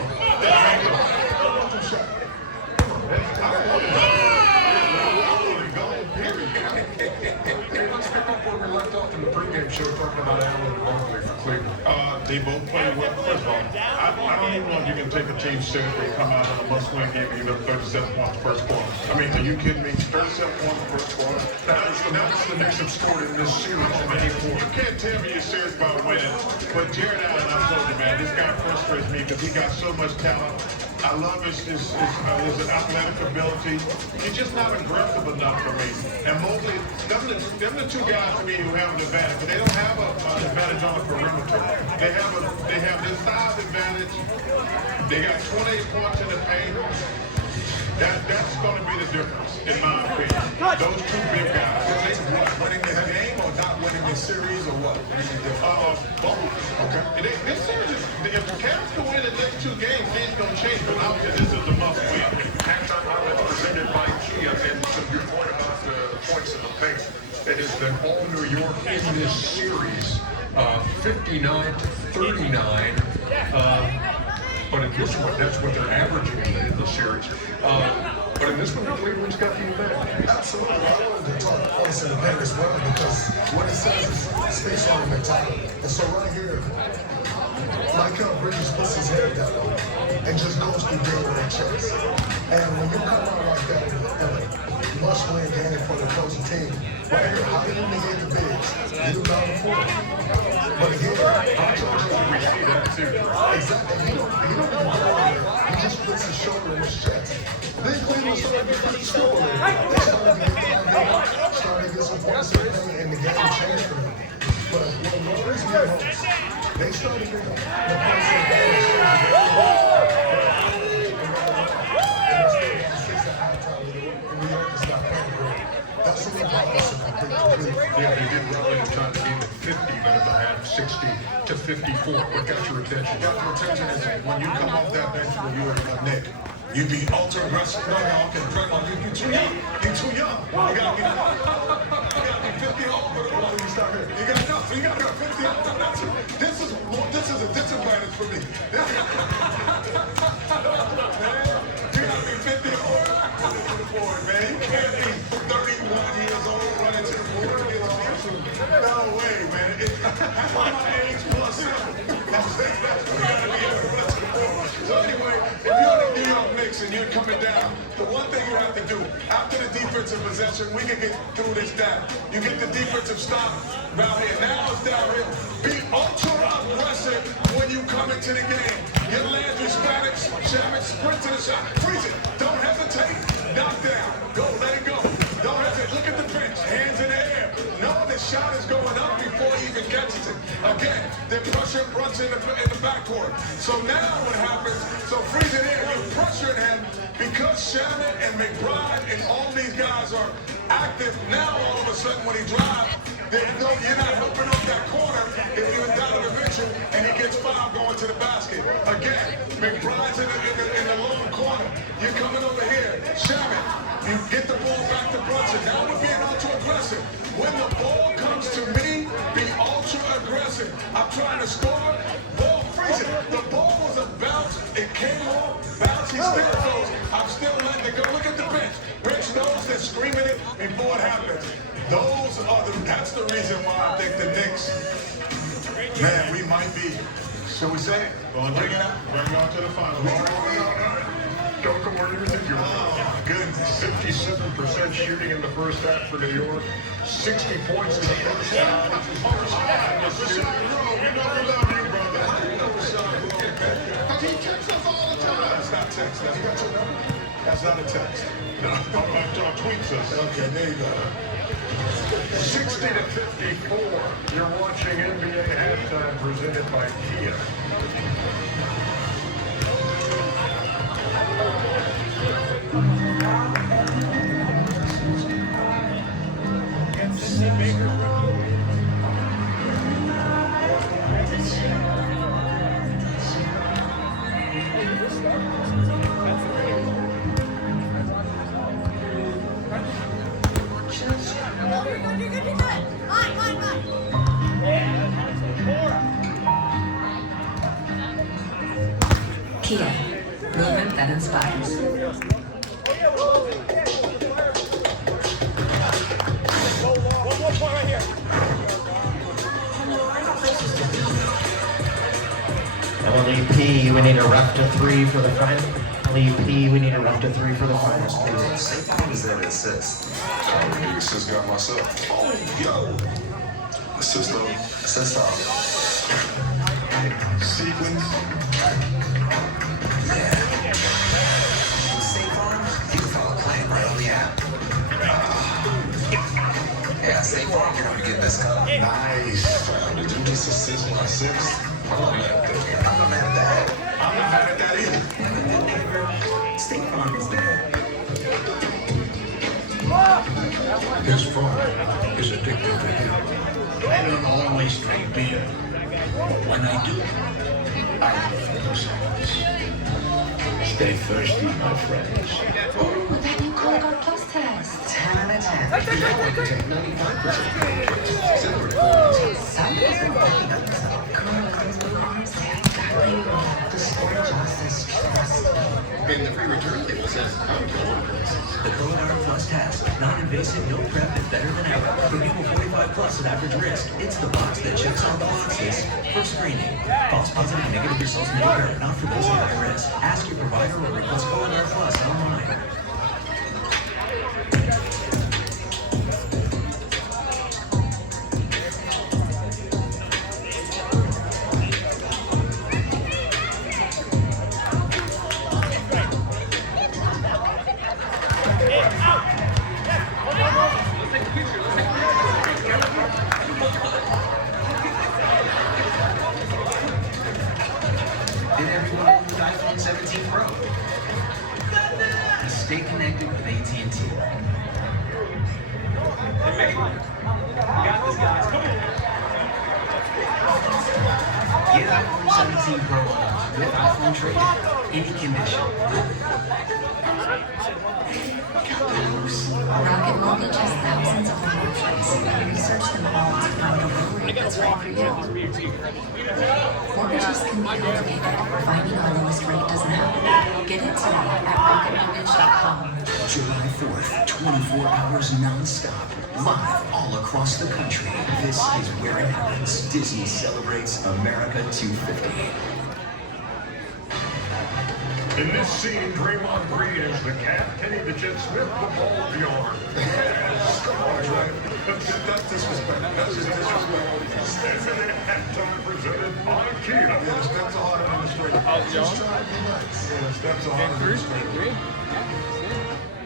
Let's pick up where we left off in the pregame show talking about Allen and Barkley for Cleveland. They both play well. First of all, I don't even know if you can take a team seriously and come out on a must-win game and give up 37 points first quarter. I mean, are you kidding me? 37 points first quarter. That's the Knicks have scored in this series in any quarter. You can't tell me you're serious about winning. But Jared Allen, I told you, man, this guy frustrates me because he got so much talent. I love his athletic ability. He's just not aggressive enough for me. And Mobley, them the 2 guys to me who have an advantage, but they don't have an advantage on the perimeter. They have this size advantage. They got 28 points in the paint. That's going to be the difference, in my opinion. Those 2 big guys. Are they winning this game or not winning this series or what? Both. Okay. This series is, if the Cavs can win the next 2 games, things going to change. But obviously, this is a must-win. Halftime highlights presented by Kia, and to your point about the points in the paint, it has been all New York in this series, 59-39. But in this one, that's what they're averaging in the series. But in this one, Cleveland's got the advantage. Absolutely. I wanted to talk points in the paint as well because what it says is space on the mentality. And so right here, Michael Bridges puts his head down and just goes through game with checks. And when you come out like that in a must-win game for the opposing team, right here, how do you negate the bigs? You do down the floor. But again, I told you, we see that too. Exactly. He don't even go there. He just puts his shoulder in his chest. Then Cleveland started to get score. They started to get down there, started to get some points in the paint, and the game changed for them. But what worries me most, they started to get the points in the paint. That's what bothers me completely. Yeah, they did well in time to game at 50, but at the half 60-54. What got your attention? What got my attention is when you come off that bench when you were a Knick, you be ultra aggressive. No, okay, you too young. You too young. You gotta be 50 over. You start here. You gotta go 50 over. This is a disadvantage for me. You gotta be 50 over. Man, you can't be 31 years old running to the floor and get on. That's why my age plus 7. That's what we gotta be able to rest the ball. So anyway, if you're the New York Knicks and you're coming down, the one thing you have to do, after the defensive possession, we can get through this down. You get the defensive stop down here. Now it's downhill. Be ultra aggressive when you come into the game. Your Landry Shamet, sprint to the shot. Freeze it. Don't hesitate. Knock down. Go. Let it go. Don't hesitate. Look at the bench. Hands in the air. Know the shot is going up before he even catches it. Again, they're pressure Brunson in the backcourt. So now what happens? So freeze it in. You're pressuring him because Shamet and McBride and all these guys are active. Now all of a sudden when he drives, you're not helping up that corner if you're Donovan Mitchell and he gets fouled going to the basket. Again, McBride's in the low corner. You're coming over here. Shamet, you get the ball back to Brunson. Now we're being ultra aggressive. When the ball comes to me, be ultra aggressive. I'm trying to score. Ball freeze it. The ball was a bounce. It came off. Bounce. He still goes. I'm still letting it go. Look at the bench. Rich knows they're screaming it before it happens. That's the reason why I think the Knicks, man, we might be, shall we say, bring it out? Bring on to the finals. Don't come where you think you're Oh, goodness. 57% shooting in the first half for New York. 60 points in the first half. Rashad Rowe, we know we love you, brother. How do you know Rashad Rowe? He texts us all the time. That's not text. That's got your number. That's not a text. No. John tweets us. Okay, there you go. 60 to 54. You're watching NBA halftime presented by Kia. Kia, movement that inspires. One more point right here. LEP, we need a ref to 3 for the final. LEP, we need a ref to 3 for the finals, please. How is that assist? I already assist got myself. Oh, yo. Assist up. Assist up. Sequence. Yeah. State Farm, you can follow Claim right on the app. Yeah, State Farm, you're gonna be getting this cut. Nice. Did you just assist my assist? I'm not mad at that. I'm not mad at that. I'm not mad at that either. When a good neighbor, State Farm is there. His phone is addicted to him. I don't always drink beer, but when I do, I have silence. Stay thirsty, my friends. Oh, that new Cologuard Plus test. 10 out of 10. Take 95%. Similar to Someone's been working on yourself. Cologuard's belongs exactly what the sport justice trust. And the free return label says, I'm going places. the Cologuard Plus test. Non-invasive, no prep, and better than ever. For people 45 plus at average risk, it's the box that checks all the boxes for screening. False positive and negative results may occur, not for those at high risk. Ask your provider or request Cologuard Plus online. Did everyone with iPhone 17 Pro? Stay connected with AT&T. Hey, mate. We got this, guys. Come on. Get iPhone 17 Pro with iPhone trade any condition. Rocket Mortgage has thousands of home options. Research them all to find the loan rate that's right for you. Mortgages can be complicated. Finding the lowest rate doesn't happen. Get it today at rocketmortgage.com. July 4th, 24 hours non-stop, live all across the country. This is where it happens. Disney celebrates America 250. In this scene, Draymond Green is the cat, Kenny the Jet Smith, the ball of yarn. Yes, come on, Dre. That's disrespect. That's just disrespect. And then halftime presented by Kia. Yeah, steps to hard administrator. Just try to be nice. Yeah, steps to hard administrator.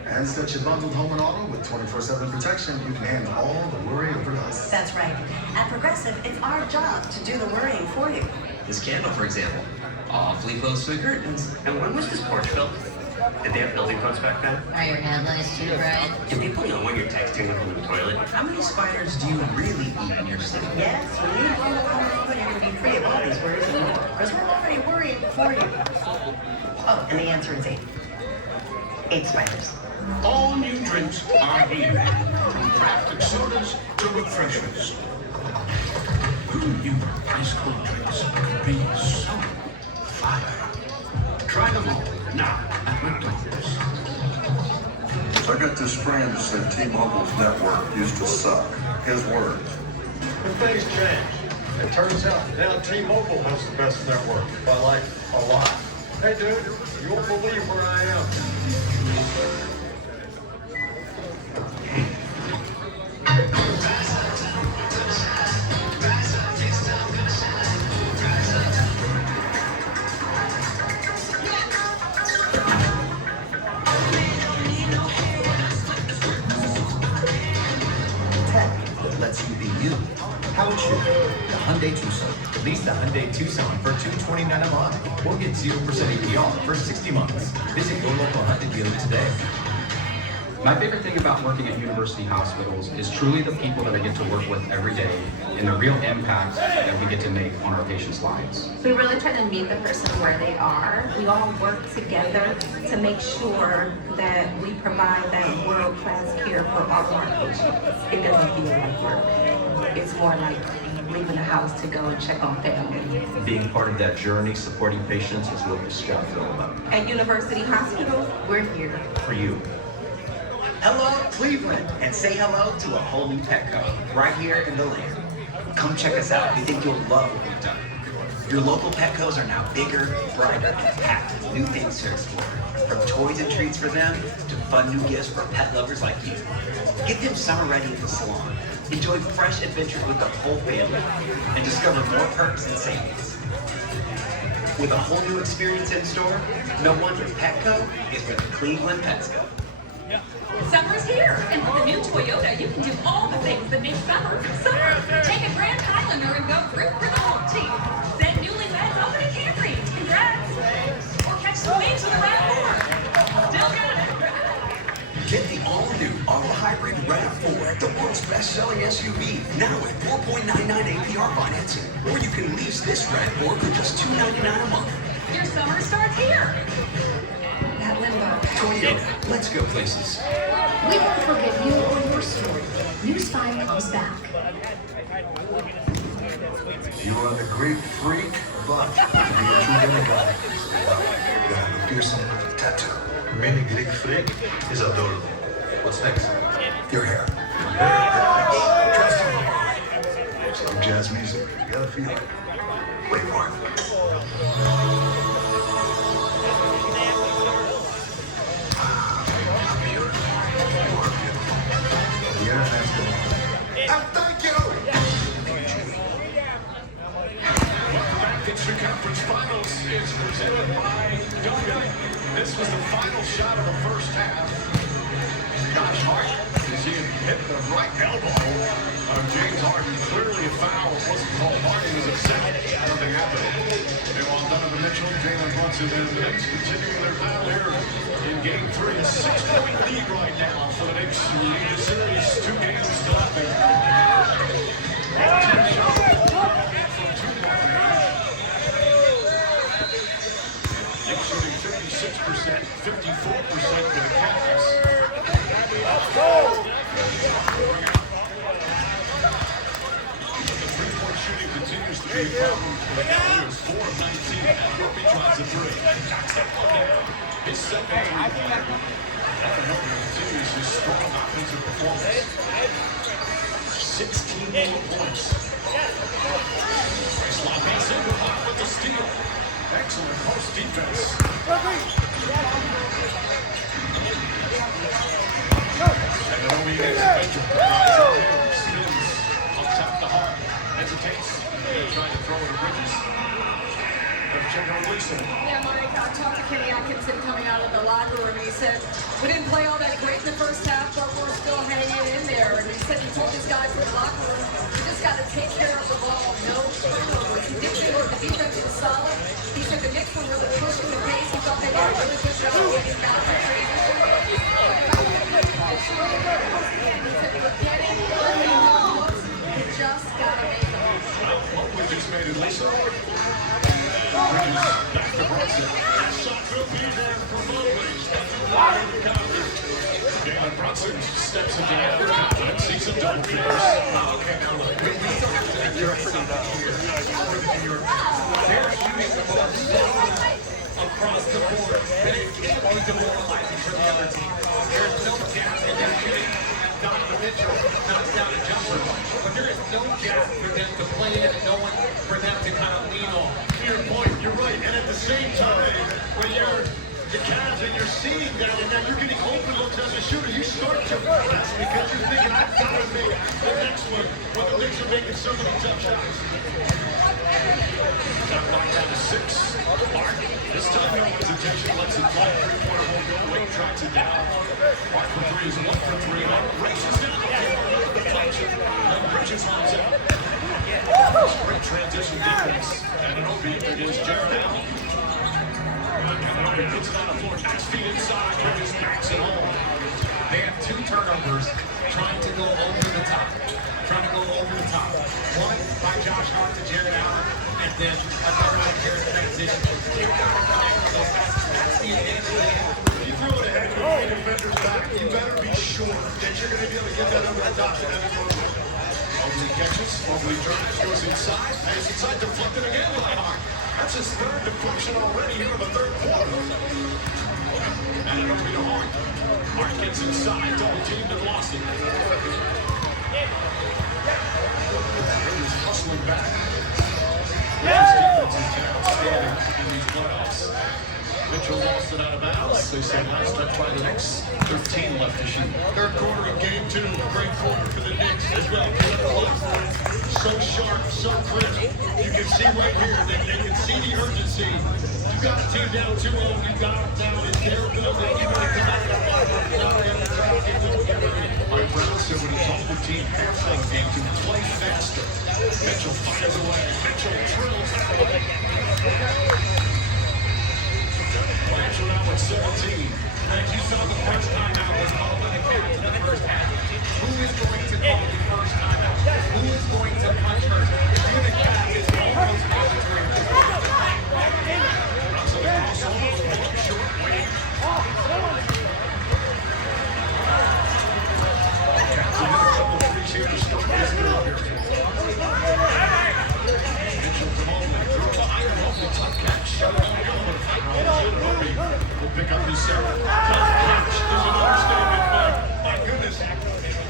And since you're bundled home and auto with 24/7 protection, you can handle all the worry of Progressive. That's right. At Progressive, it's our job to do the worrying for you. This candle, for example, awfully close to the curtains. And when was this porch built? Did they have building codes back then? Are your headlights too bright? Do people know when you're texting them from the toilet? How many spiders do you really eat in your sleep? Yes, when you bundle home and auto, you're going to be free of all these worries and more. Because we're already worrying for you. Oh, and the answer is 8. 8 spiders. All new drinks are here. From crafted sodas to refreshers. Who knew ice cold drinks could be so fire? Try them all now at McDonald's. I got this friend that said T-Mobile's network used to suck. His words. But things change. It turns out now T-Mobile has the best network by like a lot. Hey dude, you won't believe where I am. Lets you be you. How would you? The Hyundai Tucson. Lease the Hyundai Tucson for $229 a month or get 0% APR for 60 months. Visit your local Hyundai dealer today. My favorite thing about working at university hospitals is truly the people that I get to work with every day and the real impact that we get to make on our patients' lives. We really try to meet the person where they are. We all work together to make sure that we provide that world-class care for all of our patients. It doesn't feel like work. It's more like leaving the house to go and check on family. Being part of that journey, supporting patients is what this job is all about. At University Hospital, we're here. For you. Hello, Cleveland, and say hello to a whole new Petco right here in the land. Come check us out. We think you'll love what we've done. Your local Petcos are now bigger, brighter, and packed with new things to explore. From toys and treats for them to fun new gifts for pet lovers like you. Get them summer ready at the salon. Enjoy fresh adventures with the whole family and discover more perks and savings. With a whole new experience in store, no wonder Petco is where the Cleveland Pets go. Summer's here, and with the new Toyota, you can do all the things that make summer summer. Take a Grand Highlander and go fruit for the whole team. Send newlyweds over to Camry. Congrats. Or catch some waves with a RAV4. Still got it. Get the all-new all-hybrid RAV4, the world's best-selling SUV, now at 4.99 APR financing. Or you can lease this RAV4 for just $299 a month. Your summer starts here. That limbo. Toyota, let's go places. We won't forget you or your story. New Spy comes back. You are the great freak, but to be a true demigod, you have a fearsome tattoo. Many Greek freak is adorable. What's next? Your hair. Trust me. Some jazz music. You gotta feel it. Wait for it. Eastern Conference Finals is presented by Doga. This was the final shot of the first half. Josh Hart is hit the right elbow of James Harden. Clearly a foul. It wasn't called. Harden was upset. Nothing happened. And while Donovan Mitchell, Jalen Brunson, and the Knicks continuing their battle here in Game 3. A 6-point lead right now for the Knicks who lead the series 2 games to nothing. Knicks shooting 56%, 54% for the Cavs. The three-point shooting continues to be a problem for the Cavaliers. 4 of 19. Murphy tries a 3. Knocks that one down. His second three. continues his strong offensive performance. 16 more points. Baseline pass into Hawk with the steal. Excellent post defense. And the OB is spins up top to Hart. Hesitates. They're trying to throw it to Bridges. Yeah, Mike, I talked to Kenny Atkinson coming out of the locker room, and he said, we didn't play all that great in the first half, but we're still hanging in there. And he said he told his guys in the locker room, you just got to take care of the ball, no turnovers. He did think the defense was solid. He said the Knicks were really pushing the pace. He thought they did a really good job getting back to transition. He said they were getting early looks. You just got to make them. What just made it, Lisa? Bridges back to Brunson. That shot will be there for Mobley. Jalen Brunson steps into the confidence. He's a double figures. Okay, now look. We still have to address something here. They're shooting the ball so across the board that it can't be demoralizing for the other team. There's no gap in their shooting. Donovan Mitchell knocks down a jumper, but there is no gap for them to play in and no one for them to kind of lean on. To your point, you're right. And at the same time, when you're the Cavs and you're seeing that and now you're getting open looks as a shooter, you start to press because you're thinking, I've got to make the next one when the Knicks are making so many tough shots. Shot clock down to 6. Mark, this time no one's attention, lets it fly. Three-quarter won't go. Wade tracks it down. Mark for 3 is 1 for 3. Mark races down the floor. Another deflection. And Bridges hops out. Great transition defense. And an open it is Jared Allen. And Obi puts it on the floor. Next feet inside. Bridges backs it home. They have 2 turnovers trying to go over the top. One by Josh Hart to Jared Allen, and then another one here in transition. They've got to connect on those guys. That's the advantage of the game. If you throw it ahead with 3 defenders back, you better be sure that you're going to be able to get that over the top to Evan Mobley. Mobley catches. Mobley drives. Goes inside. And it's inside. Deflected again by Hart. That's his 3rd deflection already here in the 3rd quarter. And it over to Hart. Hart gets inside. Double teamed and lost it. He's hustling back. His defense is outstanding in these playoffs. Mitchell lost it out of bounds. They say last touch by the Knicks. 13 left to shoot. 3rd quarter of game 2. Great quarter for the Knicks as well. So sharp, so crisp. You can see right here that they can see the urgency. You got a team down 2-0. You got them down in their building. You want to come out of the Mike Brown said when he told the team halftime game to play faster. Mitchell fires away. Mitchell drills out. Mitchell now at 17. As you saw, the first timeout was called by the Cavs in the first half. Who is going to call the first timeout? Who is going to punch first? If you're the Cavs, it's almost mandatory. Here to start this third period. Mitchell to Mobley. Through behind Mobley. Tough catch. Mobley will pick up his 7th. Tough catch is an understatement, but my goodness,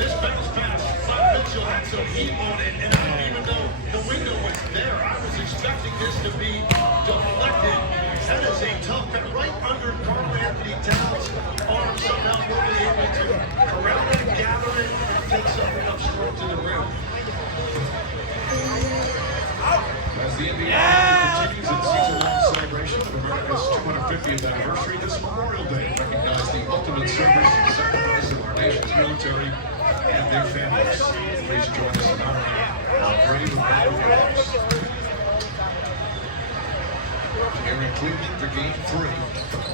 this bounce pass by Mitchell had some heat on it, and I don't even know the window was there. I was expecting this to be deflected. That is a tough cut right under Karl Anthony Towns' arm. Somehow Mobley able to corral it, gather it, and take some enough stroke to the rim. As the NBA continues its season-long celebration of America's 250th anniversary, this Memorial Day recognized the ultimate service and sacrifice of our nation's military and their families. Please join us in honoring our brave and valiant heroes. Here in Cleveland for Game 3,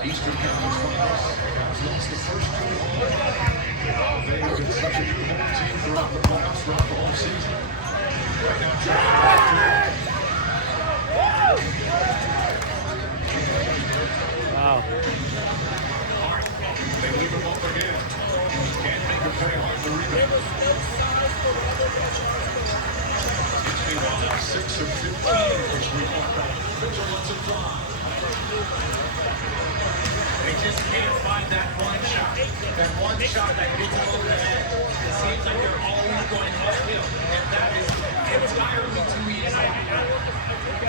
Eastern Conference Finals. Cavs lost the first 2 in a row. They have been such a good home team throughout the playoffs, throughout the whole season. Right now, wow. They leave him up again. Can't make him pay hard to rebound. It's been on 6 of 15 this week. Mitchell lets it fly. They just can't find that one shot. That one shot that gets them over the edge. It seems like they're always going uphill, and that is entirely too easy.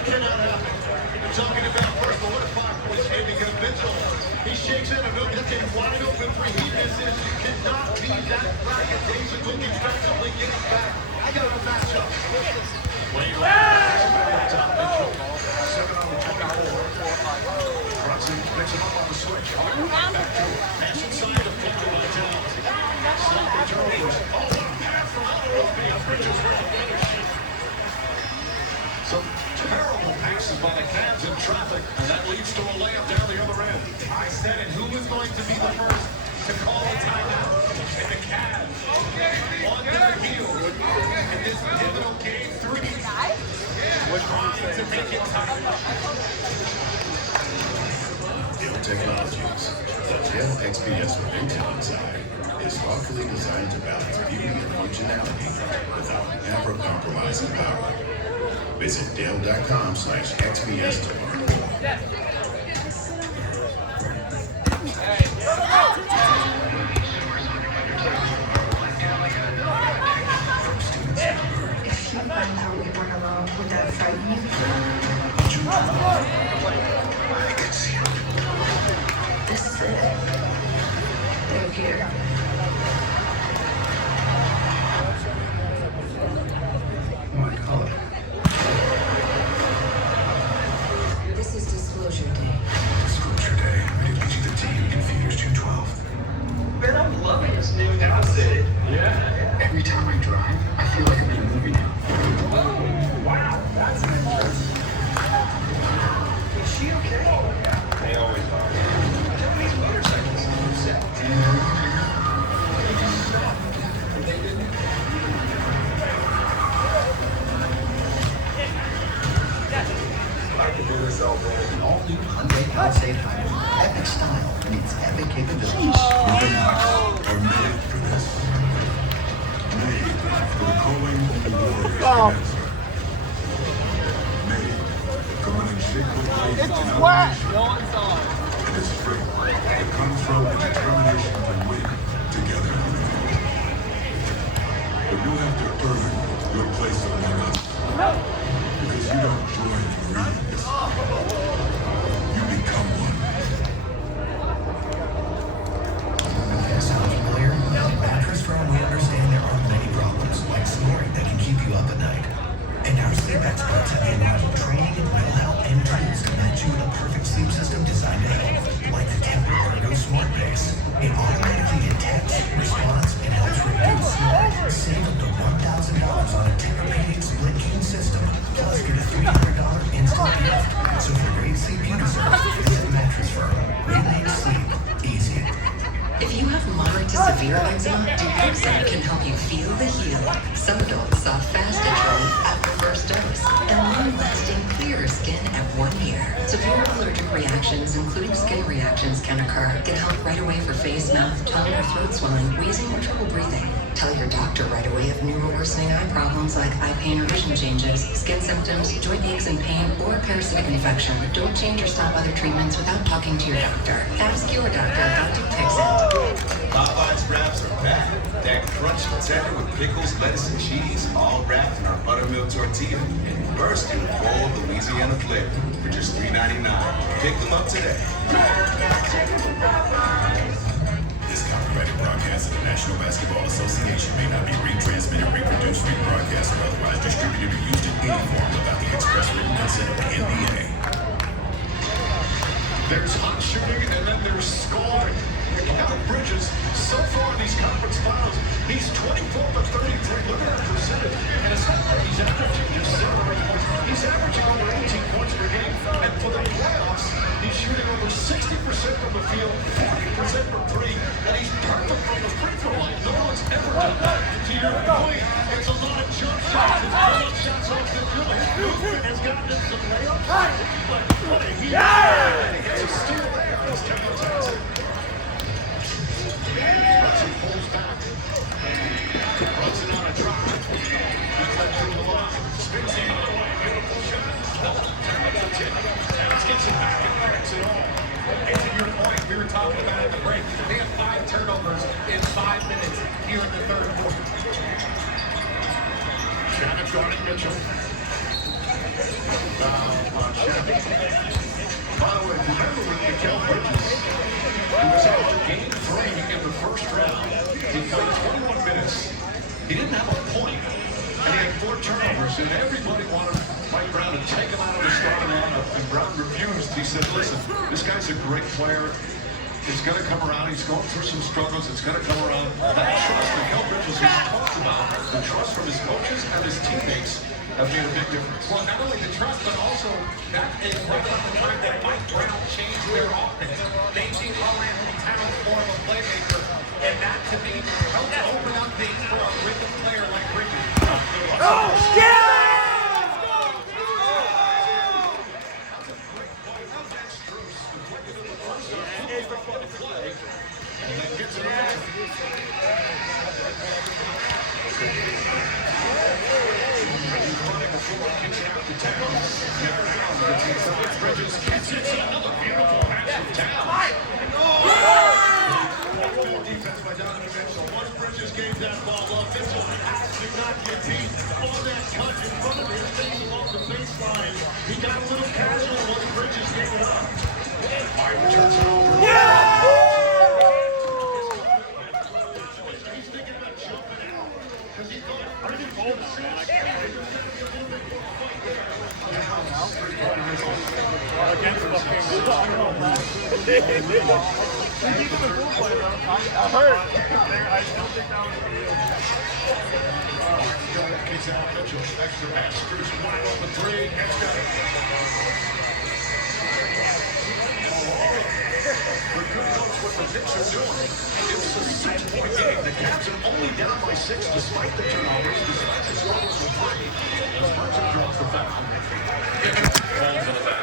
Cannot happen. We're talking about first, but what a 5-point game because Mitchell, he shakes in and that's a wide open three. He misses. Cannot be that lackadaisical defensively getting back. I got a matchup. Wade top Mitchell. 7 on the 24. Brunson picks it up on the switch. Back to him. Pass inside to Flipper by Towns. Sloppy turnovers. Oh, what a pass from Bridges for the finish. Some terrible passes by the Cavs in traffic, and that leads to a layup down the other end. I said it. Who was going to be the first to call a timeout? And the Cavs on their heels in this pivotal game 3. Trying to make it tight. Dell Technologies. The Dell XPS with Intel inside is thoughtfully designed to balance beauty and functionality without ever compromising power. Visit Dell.com/XPS to learn more. If you find out we weren't alone, would that frighten you? This is it. They're here. My God. This is Disclosure Day. Disclosure Day. Rated PG-13. Confused 212. Man, I'm loving this new outfit. Yeah. Every time I drive, I feel like I'm in a movie now. Wow, that's impressive. Is she okay? They always are. These motorcycles are set. I can do this all day. An all-new Hyundai Palisade Hybrid. Epic style meets epic capabilities. Are made for this. Made for the calling of the warriors cancer. Made from an unshakable faith in elevation. And a strength that comes from the determination to win together. But you have to earn your place among us. Because you don't join the Marines. You become one. Sound familiar? At Mattress Firm, we understand there are many problems, like snoring, that can keep you up at night. And our sleep experts have analyzed training, mental health, and tools to match you with a perfect sleep system designed to help, like the Tempur Ergo Smart Base. It automatically detects, responds, and helps reduce snoring. Save up to $1,000 on a Tempur-Pedic split king system, plus get a $300 instant gift. So for great sleep you deserve, visit Mattress Firm. We make sleep easy. If you have moderate to severe eczema, Dupixent can help you feel the heal. Some adults saw fast itch relief after first dose, and long-lasting clearer skin at 1 year. Severe allergic reactions, including skin reactions, can occur. Get help right away for face, mouth, tongue, or throat swelling, wheezing, or trouble breathing. Tell your doctor right away if new or worsening eye problems like eye pain or vision changes, skin symptoms, joint aches and pain, or parasitic infection. Don't change or stop other treatments without talking to your doctor. Ask your doctor about Dupixent. Popeye's wraps are back. That crunchy cheddar with pickles, lettuce, and cheese, all wrapped in our buttermilk tortilla and bursting with bold Louisiana flavor for just $3.99. Pick them up today. This copyrighted broadcast of the National Basketball Association may not be retransmitted, reproduced, rebroadcast, or otherwise distributed or used in any form without the express written consent of the NBA. There's hot shooting, and then there's scoring. Kevin Bridges, so far in these conference finals, he's 24 for 33. Look at that percentage. And it's not like he's averaging just 7 or 8 points. He's averaging over 18 points per game. And for the playoffs, he's shooting over 60% from the field, 40% from 3, and he's perfect from the free throw line. No one's ever done that. To your point, it's a lot of jump shots. It's a lot of shots off the dribble. Movement has gotten him some layups. But what a heat. And he gets a steal there. It's Kevin Johnson. Brunson pulls back. Brunson on a drive. He's led through the line. Spins the other way. Beautiful shot. Turn up the tip. gets it back and connects it all. And to your point, we were talking about at the break, they have 5 turnovers in 5 minutes here in the third quarter. Shabbat guarding Mitchell. Foul on Shabbat. By the way, remember with Mikal Bridges, he was out of game 3 in the first round. He played 21 minutes. He didn't have a point, and he had 4 turnovers, and everybody wanted Mike Brown to take him out of the starting lineup, and Brown refused. He said, listen, this guy's a great player. It's going to come around. He's going through some struggles. It's going to come around. That trust that Mikal Bridges has talked about, the trust from his coaches and his teammates, have made a big difference. Well, not only the trust, but also that is right around the time that Mike Brown changed their offense. They see Karl-Anthony Towns more of a playmaker, and that, to me, helps open up things for a rhythm player like Bridges. Oh, yeah! And then gets it over. Bridges gets it. Another beautiful pass from Towns. Good defense by Donovan Mitchell. Once Bridges gave that ball up, Mitchell has to not get deep on that cut in front of his face along the baseline. He got a little casual once Bridges gave it up. Harden turns it over. He's thinking about jumping out because he thought Bridges was going to see it. Against the I heard. I don't think that was real. Kicks out Mitchell. Extra pass. Screws wide open 3. Has got it. The good coach what the Knicks are doing. It's a 6-point game. The Cavs are only down by 6 despite the turnovers, despite the struggles from 3. As Merchant draws the foul. Falls to the back.